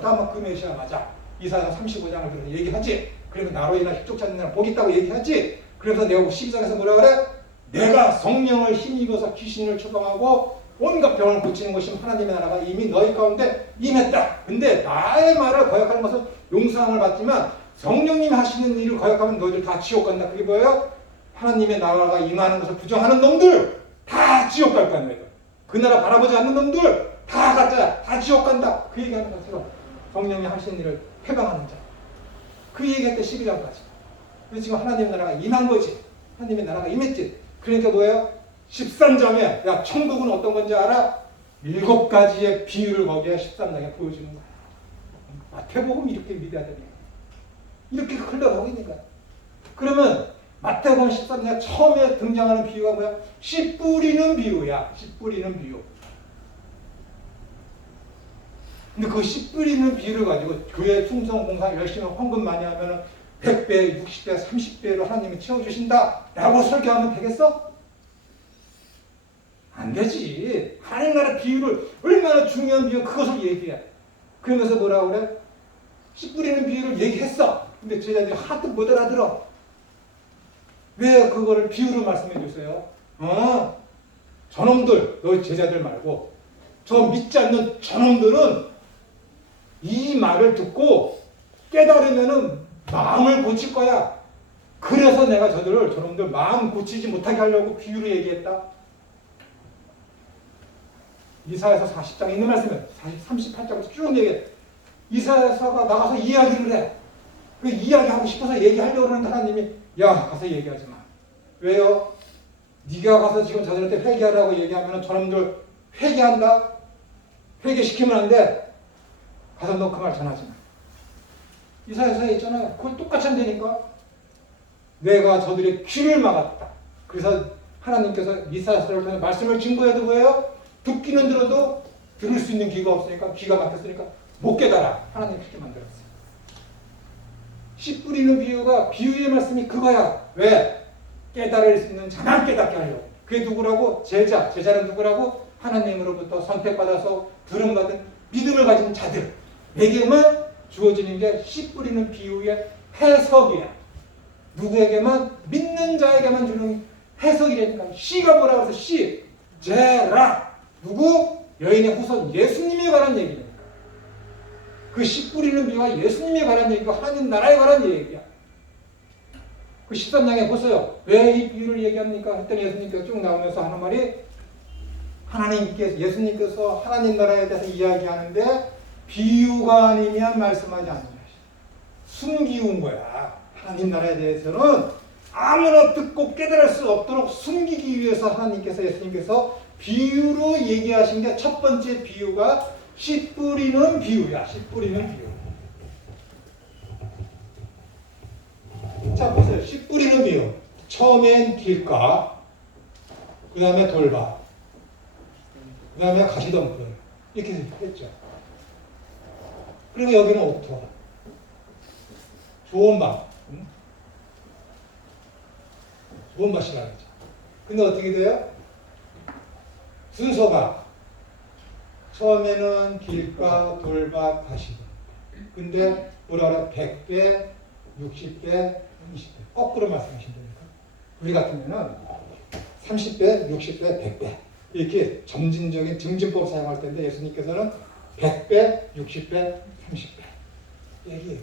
나 그 메시아 맞아. 이사야 35장을 그래서 얘기하지. 그래서 나로 인한 혈족 찾는 날 복 있다고 얘기하지. 그래서 내가 12장에서 뭐라 그래? 내가 성령을 힘입어서 귀신을 추방하고 온갖 병을 고치는 것이 하나님의 나라가 이미 너희 가운데 임했다. 근데 나의 말을 거역하는 것은 용서함을 받지만 성령님이 하시는 일을 거역하면 너희들 다 지옥 간다. 그게 뭐예요? 하나님의 나라가 임하는 것을 부정하는 놈들 다 지옥 갈 거야. 그 나라 바라보지 않는 놈들 다 가짜야. 다 지옥 간다. 그 얘기하는 것처럼 성령이 하시는 일을 해방하는 자. 그 얘기했대 12장까지. 그래서 지금 하나님의 나라가 임한 거지. 하나님의 나라가 임했지. 그러니까 뭐예요? 13장에 야 천국은 어떤 건지 알아? 7가지의 비유를 거기에 13장에 보여주는 거야. 마태복음 이렇게 믿어야 되는 거야. 이렇게 흘러가고 있는 거야. 그러면 마태복음 13장에 처음에 등장하는 비유가 뭐야? 씨 뿌리는 비유야. 씨 뿌리는 비유. 근데 그 씨 뿌리는 비유를 가지고 교회 충성 공사 열심히 헌금 많이 하면 100배, 60배, 30배로 하나님이 채워주신다 라고 설교하면 되겠어? 안 되지. 하나님 나라 비유를 얼마나 중요한 비유 그것을 얘기해. 그러면서 뭐라고 그래? 씨 뿌리는 비유를 얘기했어. 근데 제자들이 하도 못 알아들어. 왜 그거를 비유로 말씀해 주세요? 저놈들, 너희 제자들 말고 저 믿지 않는 저놈들은 이 말을 듣고 깨달으면은 마음을 고칠 거야. 그래서 내가 저놈들 마음 고치지 못하게 하려고 비유로 얘기했다. 이사야서 40장에 있는 말씀이에요. 38장부터 쭉 얘기해. 이사야서가 나가서 이야기를 해. 그 이야기하고 싶어서 얘기하려고 그러는데 하나님이 야 가서 얘기하지 마. 왜요? 네가 가서 지금 저들한테 회개하라고 얘기하면 저놈들 회개한다? 회개시키면 안 돼. 가서 너 그 말 전하지 마. 이사야서에 있잖아요. 그걸 똑같이 한다니까. 내가 저들의 귀를 막았다. 그래서 하나님께서 이사야서를 통해 말씀을 증거해도 뭐예요? 듣기는 들어도 들을 수 있는 귀가 없으니까 귀가 막혔으니까 못 깨달아. 하나님 그렇게 만들었어요. 씨 뿌리는 비유가 비유의 말씀이 그거야. 왜? 깨달을 수 있는 자만 깨닫게 하려고. 그게 누구라고? 제자. 제자는 누구라고? 하나님으로부터 선택받아서 부름받은 믿음을 가진 자들. 에게만 주어지는 게 씨 뿌리는 비유의 해석이야. 누구에게만? 믿는 자에게만 주는 해석이라니까. 씨가 뭐라고 해서 씨. 제라. 누구? 여인의 후손 예수님에 관한 얘기니까. 그 씨 뿌리는 비유가 예수님에 관한 얘기고 하나님 나라에 관한 얘기야. 그 13장에 보세요. 왜 이 비유를 얘기합니까? 했더니 예수님께서 쭉 나오면서 하는 말이 예수님께서 하나님 나라에 대해서 이야기하는데 비유가 아니면 말씀하지 않는 것이다. 숨기운 거야. 하나님 나라에 대해서는 아무나 듣고 깨달을 수 없도록 숨기기 위해서 예수님께서 비유로 얘기하신 게 첫 번째 비유가 씨 뿌리는 비유야. 씨 뿌리는 비유. 자 보세요. 씨 뿌리는 비유. 처음엔 길가, 그 다음에 돌밭, 그 다음에 가시덤불 이렇게 했죠. 그리고 여기는 옥토. 좋은 밭. 좋은 밭이라고 했죠. 근데 어떻게 돼요? 순서가 처음에는 길가, 돌밭, 가시덤불. 근데 뭐라 그래? 100배, 60배, 20배. 거꾸로 말씀하시면 됩니까? 우리 같으면은 30배, 60배, 100배. 이렇게 점진적인 증진법 사용할 텐데 예수님께서는 100배, 60배, 30배. 얘기해요.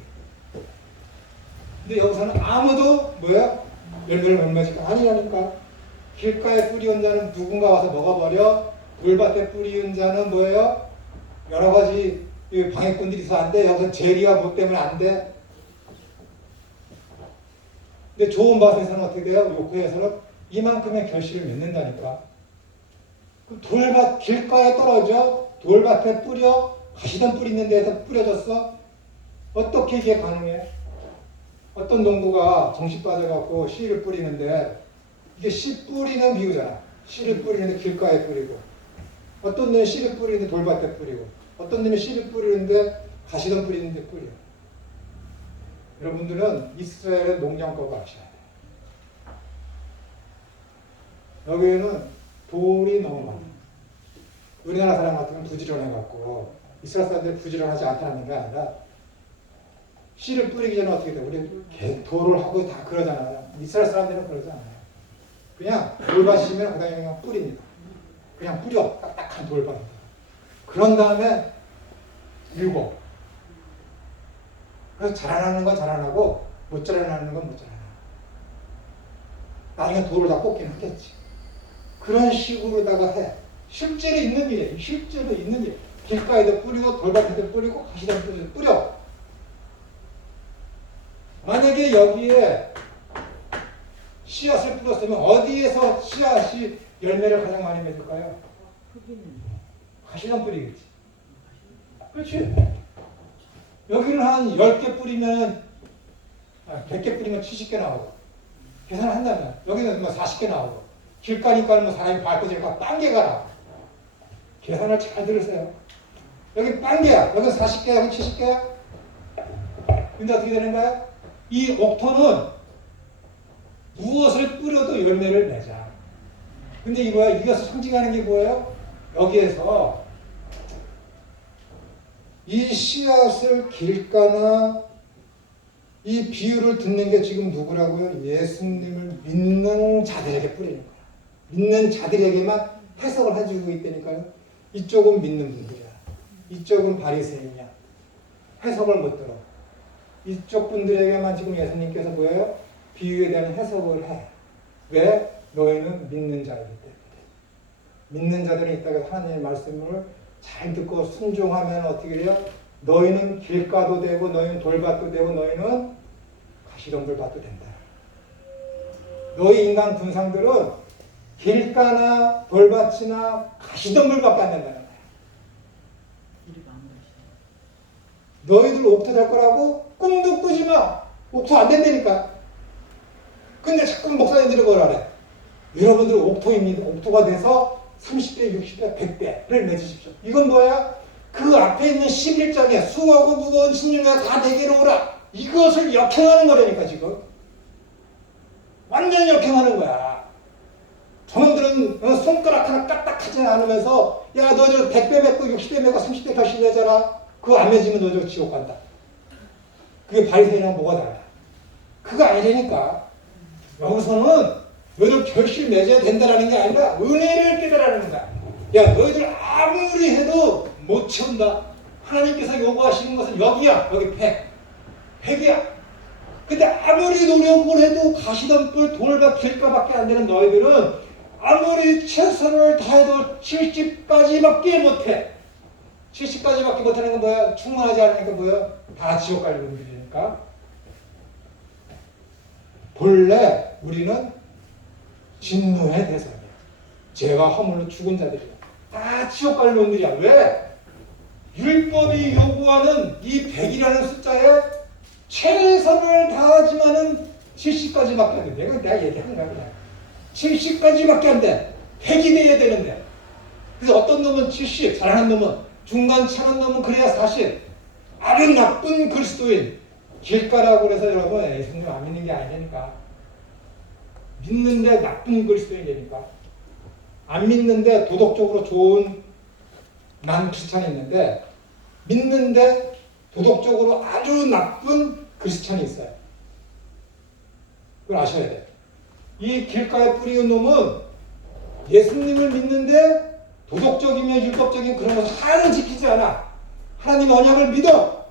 근데 여기서는 아무도 뭐야? 열매를 못 맺을 거 아니라니까. 길가에 뿌리운 자는 누군가 와서 먹어버려. 돌밭에 뿌리운 자는 뭐예요? 여러 가지 이 방해꾼들이 있어 안 돼. 여기서 재리와 뭐 때문에 안 돼. 근데 좋은 밭에서는 어떻게 돼요? 요코에서는 이만큼의 결실을 맺는다니까. 그 돌밭 길가에 떨어져 돌밭에 뿌려 가시던 뿌리 있는 데에서 뿌려졌어. 어떻게 이게 가능해? 어떤 농부가 정식 빠져갖고 씨를 뿌리는데 이게 씨 뿌리는 비유잖아. 씨를 뿌리는데 길가에 뿌리고 어떤 놈이 씨를 뿌리는데 돌밭에 뿌리고 어떤 놈이 씨를 뿌리는데 가시던 뿌리는데 뿌려. 여러분들은 이스라엘의 농장법을 아셔야 돼요. 여기에는 돌이 너무 많아요. 우리나라 사람 같으면 부지런해갖고 이스라엘 사람들이 부지런하지 않다는 게 아니라 씨를 뿌리기 전에 어떻게 돼? 우리 돌을 하고 다 그러잖아요. 이스라엘 사람들은 그러지 않아요. 그냥 돌밭이면 그 다음에 그냥 뿌립니다. 그냥 뿌려. 딱딱한 돌밭. 그런 다음에 일고. 그래서 자라나는 건 자라나고 못 자라나는 건 못 자라나. 나중에 돌을 다 뽑긴 하겠지. 그런 식으로다가 해. 실제로 있는 일이에요. 실제로 있는 일. 길가에도 뿌리고 돌밭에도 뿌리고 가시덤불에도 뿌려. 만약에 여기에 씨앗을 뿌렸으면 어디에서 씨앗이 열매를 가장 많이 맺을까요? 가시덤 뿌리겠지. 그렇지. 여기는 한 10개 뿌리면 100개 뿌리면 70개 나오고 계산을 한다면 여기는 뭐 40개 나오고 길가니까 뭐 사람이 밟고지니까 빵개가 나오고 계산을 잘 들으세요. 여기 빵개야. 여기 40개야. 여기 70개야. 근데 어떻게 되는 거야? 이 옥토는 무엇을 뿌려도 열매를 맺어. 근데 이것을 상징하는 게 뭐예요? 여기에서 이 씨앗을 길가나 이 비유를 듣는 게 지금 누구라고요? 예수님을 믿는 자들에게 뿌리는 거야. 믿는 자들에게만 해석을 해주고 있다니까요. 이쪽은 믿는 분들이야. 이쪽은 바리새인이야. 해석을 못 들어. 이쪽 분들에게만 지금 예수님께서 뭐예요? 비유에 대한 해석을 해. 왜? 너희는 믿는 자이기 때문에. 믿는 자들은 이따가 하나님의 말씀을 잘 듣고 순종하면 어떻게 돼요? 너희는 길가도 되고 너희는 돌밭도 되고 너희는 가시덤불밭도 된다. 너희 인간 군상들은 길가나 돌밭이나 가시덤불밖에 안 된다는 거야. 너희들 옥토 될 거라고 꿈도 꾸지 마. 옥토 안 된다니까. 근데 자꾸 목사님들이 뭐라 그래? 여러분들 옥토입니다. 옥토가 돼서 30배, 60배, 100배를 맺으십시오. 이건 뭐야? 그 앞에 있는 11장에 수고하고 무거운 신령가 다 내게로 오라. 이것을 역행하는 거라니까 지금. 완전히 역행하는 거야. 저놈들은 손가락 하나 까딱하지 않으면서 야 너 저 100배 맺고 60배 맺고 30배 결실 내잖아. 그거 안 맺으면 너 저 지옥 간다. 그게 바리새인이랑 뭐가 달라? 그거 아니라니까. 여기서는 너희들 결실 맺어야 된다라는 게 아니라 은혜를 깨달아라는 거야. 야 너희들 아무리 해도 못 채운다. 하나님께서 요구하시는 것은 여기야. 여기 100이야. 근데 아무리 노력을 해도 가시덤불 돌과 길가밖에 안 되는 너희들은 아무리 최선을 다해도 70까지밖에 못해. 70까지밖에 못하는 건 뭐야? 충분하지 않으니까 뭐야? 다 지옥 갈 놈들이니까. 본래 우리는 진노의 대상이야. 죄와 허물로 죽은 자들이야. 다 지옥 갈 놈들이야. 왜? 율법이 요구하는 이 100이라는 숫자에 최선을 다하지만은 70까지밖에 안 돼. 내가 얘기하는 거야 그냥. 70까지밖에 안 돼. 100이 돼야 되는데. 그래서 어떤 놈은 70, 잘하는 놈은 중간 차는 놈은 그래야 40. 아주 나쁜 그리스도인. 길가라고 그래서 여러분 예수님 안 믿는 게 아니니까. 믿는데 나쁜 그리스도인이니까. 안 믿는데 도덕적으로 좋은 난 크리스찬이 있는데 믿는데 도덕적으로 아주 나쁜 크리스찬이 있어요. 그걸 아셔야 돼요. 이 길가에 뿌리는 놈은 예수님을 믿는데 도덕적이며 율법적인 그런 것을 하나는 지키지 않아. 하나님 언약을 믿어.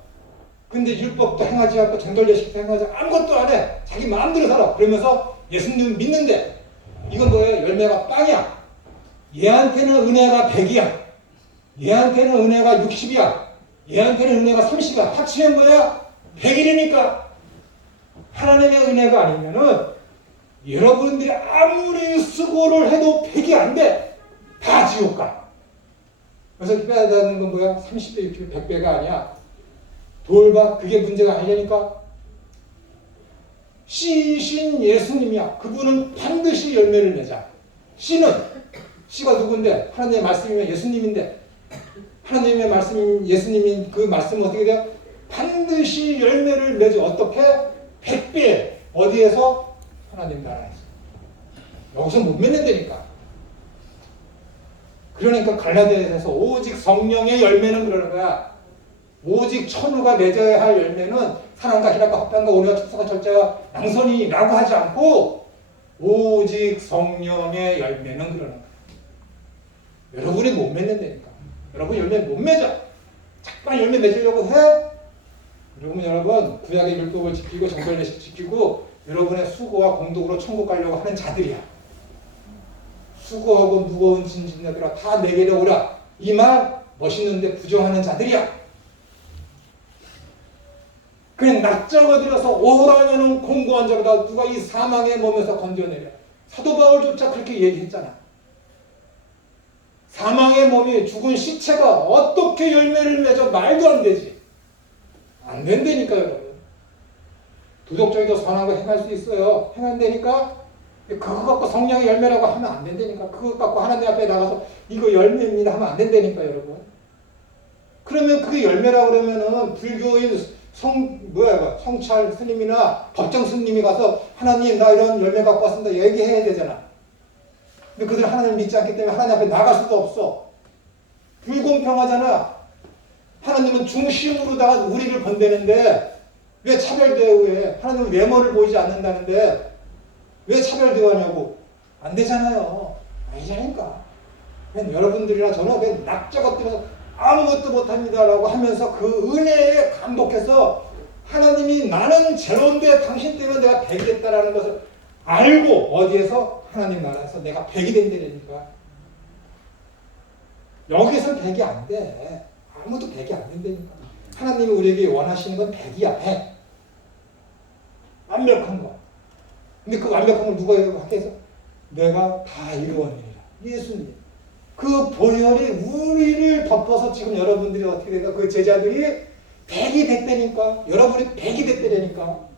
근데 율법도 행하지 않고 전돌례식도 행하지 않고 아무것도 안 해. 자기 마음대로 살아. 그러면서 예수님을 믿는데 이건 뭐예요? 열매가 빵이야. 얘한테는 은혜가 100이야. 얘한테는 은혜가 60이야. 얘한테는 은혜가 30이야. 합치면 뭐야? 100이라니까. 하나님의 은혜가 아니면은 여러분들이 아무리 수고를 해도 100이 안 돼. 다 지옥 가. 그래서 기도하는 건 뭐야? 30배, 60배, 100배가 아니야. 돌봐. 그게 문제가 아니라니까. 씨신 예수님이야. 그분은 반드시 열매를 맺어. 씨가 누군데? 하나님의 말씀이면 예수님인데, 하나님의 말씀인 예수님인 그 말씀은 어떻게 돼요? 반드시 열매를 맺어. 어떻게? 100배. 어디에서? 하나님 나라에서. 여기서 못 맺는다니까. 그러니까 갈라디아에서 오직 성령의 열매는 그러는 거야. 오직 천우가 맺어야 할 열매는 사랑과 희락과 합당과 온유와 축사와 절제와 양선이라고 하지 않고 오직 성령의 열매는 그러는 거야. 여러분이 못 맺는다니까. 여러분 열매 못 맺어. 잠깐 열매 맺으려고 해. 그러면 여러분 구약의 율법을 지키고 정결례식 지키고 여러분의 수고와 공덕으로 천국 가려고 하는 자들이야. 수고하고 무거운 짐진들아 다 내게로 오라. 이 말 멋있는데 부정하는 자들이야. 그냥 낯짝어들어서 오라면은 공고한 자보다 누가 이 사망의 몸에서 건져내려. 사도 바울조차 그렇게 얘기했잖아. 사망의 몸이 죽은 시체가 어떻게 열매를 맺어. 말도 안 되지. 안 된다니까 여러분. 도덕적이고 선한 거 행할 수 있어요. 행한다니까. 그거 갖고 성령의 열매라고 하면 안 된다니까. 그거 갖고 하나님 앞에 나가서 이거 열매입니다 하면 안 된다니까 여러분. 그러면 그게 열매라고 그러면은 불교인 성찰 스님이나 법정 스님이 가서 하나님 나 이런 열매 갖고 왔습니다 얘기해야 되잖아. 근데 그들 하나님을 믿지 않기 때문에 하나님 앞에 나갈 수도 없어. 불공평하잖아. 하나님은 중심으로다가 우리를 건드는데 왜 차별 대우해? 하나님은 외모를 보이지 않는다는데 왜 차별 대우하냐고. 안 되잖아요. 아니잖아니까. 여러분들이나 저는 왜 납작엎드려서 아무것도 못합니다라고 하면서 그 은혜에 감독해서 하나님이 나는 제로인데 당신 때문에 내가 100이 됐다라는 것을 알고 어디에서? 하나님 나라에서 내가 100이 된다니까. 여기서는 100이 안 돼. 아무도 100이 안 된다니까. 하나님이 우리에게 원하시는 건 100이야. 100. 완벽한 거. 근데 그 완벽한 걸 누가 하게 해서? 내가 다 이루었느니라. 예수님. 그 보혈이 우리를 덮어서 지금 여러분들이 어떻게 된가? 그 제자들이 100이 됐다니까. 여러분이 100이 됐다니까.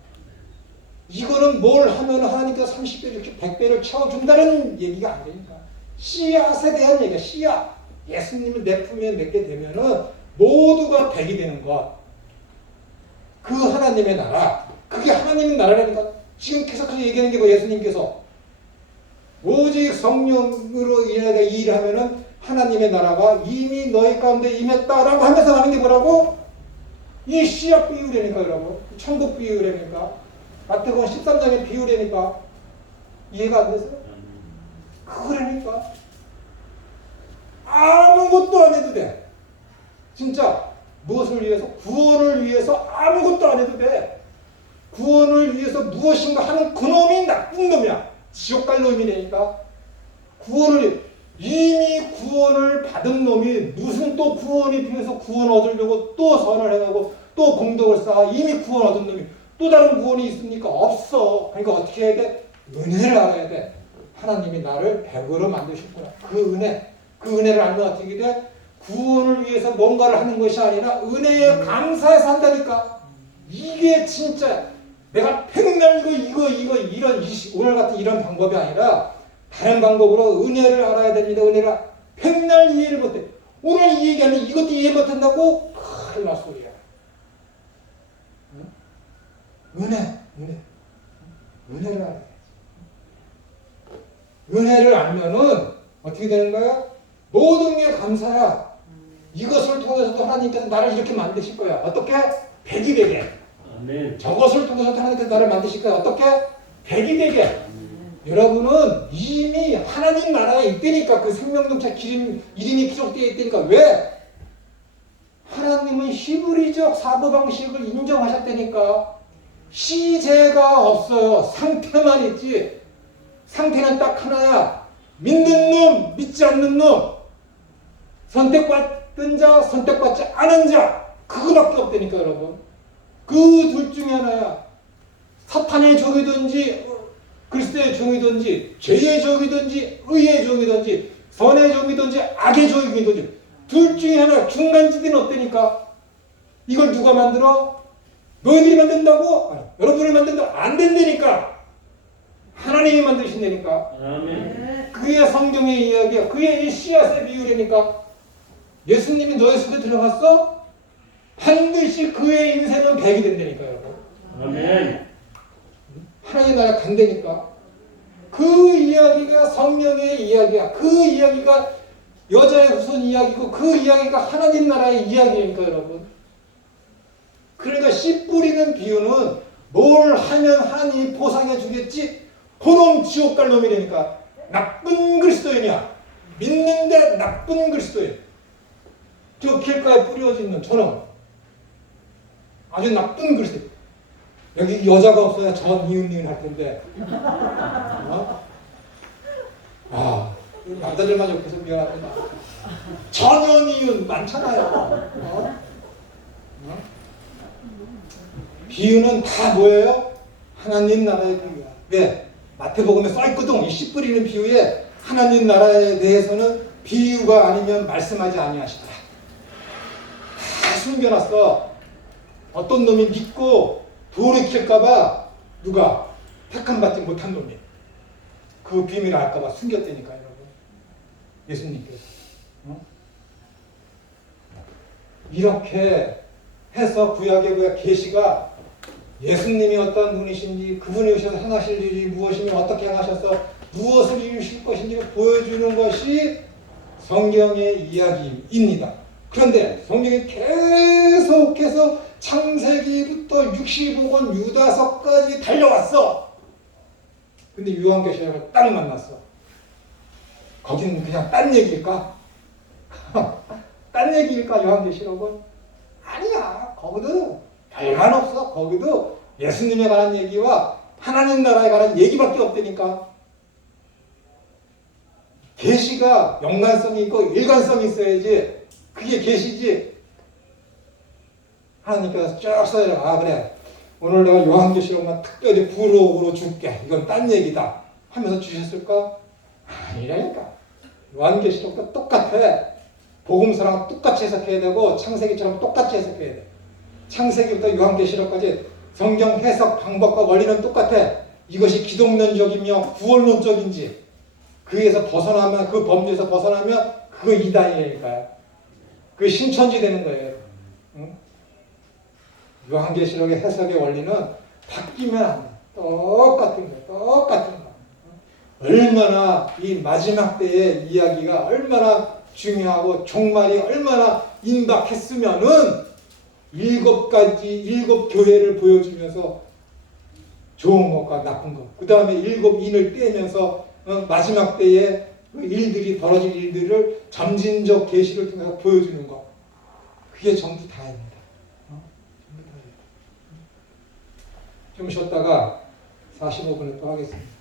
이거는 뭘 하면 하나님께서 30배, 60배, 100배를 채워준다는 얘기가 아니니까. 씨앗에 대한 얘기야. 씨앗. 예수님을 내 품에 맺게 되면은 모두가 100이 되는 것. 그 하나님의 나라. 그게 하나님의 나라라니까. 지금 계속해서 얘기하는 게 뭐 예수님께서 오직 성령으로 인해 이 일을 하면은 하나님의 나라가 이미 너희 가운데 임했다라고 하면서 하는 게 뭐라고? 이 씨앗 비유라니까 여러분. 천국 비유라니까. 마태복음 13장의 비유라니까. 이해가 안 되세요? 그러니까 아무것도 안 해도 돼. 진짜 무엇을 위해서? 구원을 위해서 아무것도 안 해도 돼. 구원을 위해서 무엇인가 하는 그놈이 나쁜 놈이야. 지옥 갈 놈이라니까. 이미 구원을 받은 놈이 무슨 또 구원이 필요해서 구원 얻으려고 또 선을 해가고 또 공덕을 쌓아. 이미 구원 얻은 놈이 또 다른 구원이 있습니까? 없어. 그러니까 어떻게 해야 돼? 은혜를 알아야 돼. 하나님이 나를 100으로 만드셨구나. 그 은혜를 알면 어떻게 돼? 구원을 위해서 뭔가를 하는 것이 아니라 은혜에 감사해서 한다니까. 이게 진짜 내가 백날 이거 이런 오늘 같은 이런 방법이 아니라 다른 방법으로 은혜를 알아야 됩니다. 은혜를 백날 이해를 못해. 오늘 이 얘기하면 이것도 이해 못한다고? 큰일 날 소리야. 은혜를 알아야 돼. 은혜를 알면은 어떻게 되는 거야? 모든 게 감사야. 이것을 통해서도 하나님께서 나를 이렇게 만드실 거야. 어떻게? 100이 되게. 아멘. 저것을 통해서도 하나님께서 나를 만드실 거야. 어떻게? 100이 되게. 여러분은 이미 하나님 나라에 있다니까. 그 생명동체 이름이 기록되어 있다니까. 왜? 하나님은 히브리적 사고방식을 인정하셨다니까. 시제가 없어요. 상태만 있지. 상태는 딱 하나야. 믿는 놈, 믿지 않는 놈. 선택받 선택받은 자, 선택받지 않은 자, 그거밖에 없다니까 여러분. 그 둘 중에 하나야. 사탄의 종이든지 그리스도의 종이든지 죄의 종이든지 의의 종이든지 선의 종이든지 악의 종이든지 둘 중에 하나 중간지대는 없다니까. 이걸 누가 만들어? 너희들이 만든다고? 아니, 여러분이 만든다고? 안 된다니까. 하나님이 만드신다니까. 아멘. 그의 성경의 이야기야. 그의 이 씨앗의 비유라니까. 예수님이 너의 속에 들어갔어? 반드시 그의 인생은 백이 된다니까 여러분. 아멘. 하나님 나라 간다니까. 그 이야기가 성령의 이야기야. 그 이야기가 여자의 후손 이야기고 그 이야기가 하나님 나라의 이야기니까 여러분. 그러니까 씨 뿌리는 비유는 뭘 하면 하나님이 보상해 주겠지? 그놈 지옥 갈 놈이라니까. 나쁜 그리스도인이야. 믿는데 나쁜 그리스도인. 저 길가에 뿌려져 있는 저놈. 아주 나쁜 그리스도인. 여기 여자가 없어야 전 이웃님 할 텐데. 어? 아, 남자들만 옆에서 미안하구나. 전현 이웃 많잖아요. 어? 어? 비유는 다 뭐예요? 하나님 나라의 비유야. 왜? 마태복음에 써있거든. 이 씨 뿌리는 비유에 하나님 나라에 대해서는 비유가 아니면 말씀하지 아니하시더라. 다 숨겨놨어. 어떤 놈이 믿고 돌이킬까봐 누가 택함받지 못한 놈이 그 비밀을 알까봐 숨겼다니까 여러분. 예수님께서. 어? 이렇게 해서 구약의 계시가 예수님이 어떤 분이신지 그분이 오셔서 행하실 일이 무엇이며 어떻게 행하셔서 무엇을 이루실 것인지 보여주는 것이 성경의 이야기입니다. 그런데 성경이 계속해서 창세기부터 65권 유다서까지 달려왔어. 근데 요한계시록을 딱 만났어. 거기는 그냥 딴 얘기일까? 딴 얘기일까 요한계시록은? 아니야. 거기도 별간 없어. 거기도 예수님에 관한 얘기와 하나님 나라에 관한 얘기밖에 없다니까. 계시가 연관성이 있고 일관성이 있어야지. 그게 계시지. 하나님께서 쭉 써요. 아 그래. 오늘 내가 요한계시록만 특별히 부록으로 줄게. 이건 딴 얘기다. 하면서 주셨을까? 아니라니까. 요한계시록도 똑같아. 복음서랑 똑같이 해석해야 되고 창세기처럼 똑같이 해석해야 돼. 창세기부터 요한계시록까지 성경 해석 방법과 원리는 똑같아. 이것이 기독론적이며 구원론적인지 그에서 벗어나면 그 범주에서 벗어나면 그거 이단이니까요. 그게 신천지 되는 거예요. 응? 요한계시록의 해석의 원리는 바뀌면 안 돼. 똑같은 거예요. 똑같은 거. 얼마나 이 마지막 때의 이야기가 얼마나 중요하고 종말이 얼마나 임박했으면은 일곱 교회를 보여주면서 좋은 것과 나쁜 것, 그 다음에 일곱 인을 떼면서 마지막 때에 그 일들이 벌어질 일들을 점진적 계시를 통해서 보여주는 것, 그게 전부 다입니다. 전부 다예요. 좀 쉬었다가 45분에 또 하겠습니다.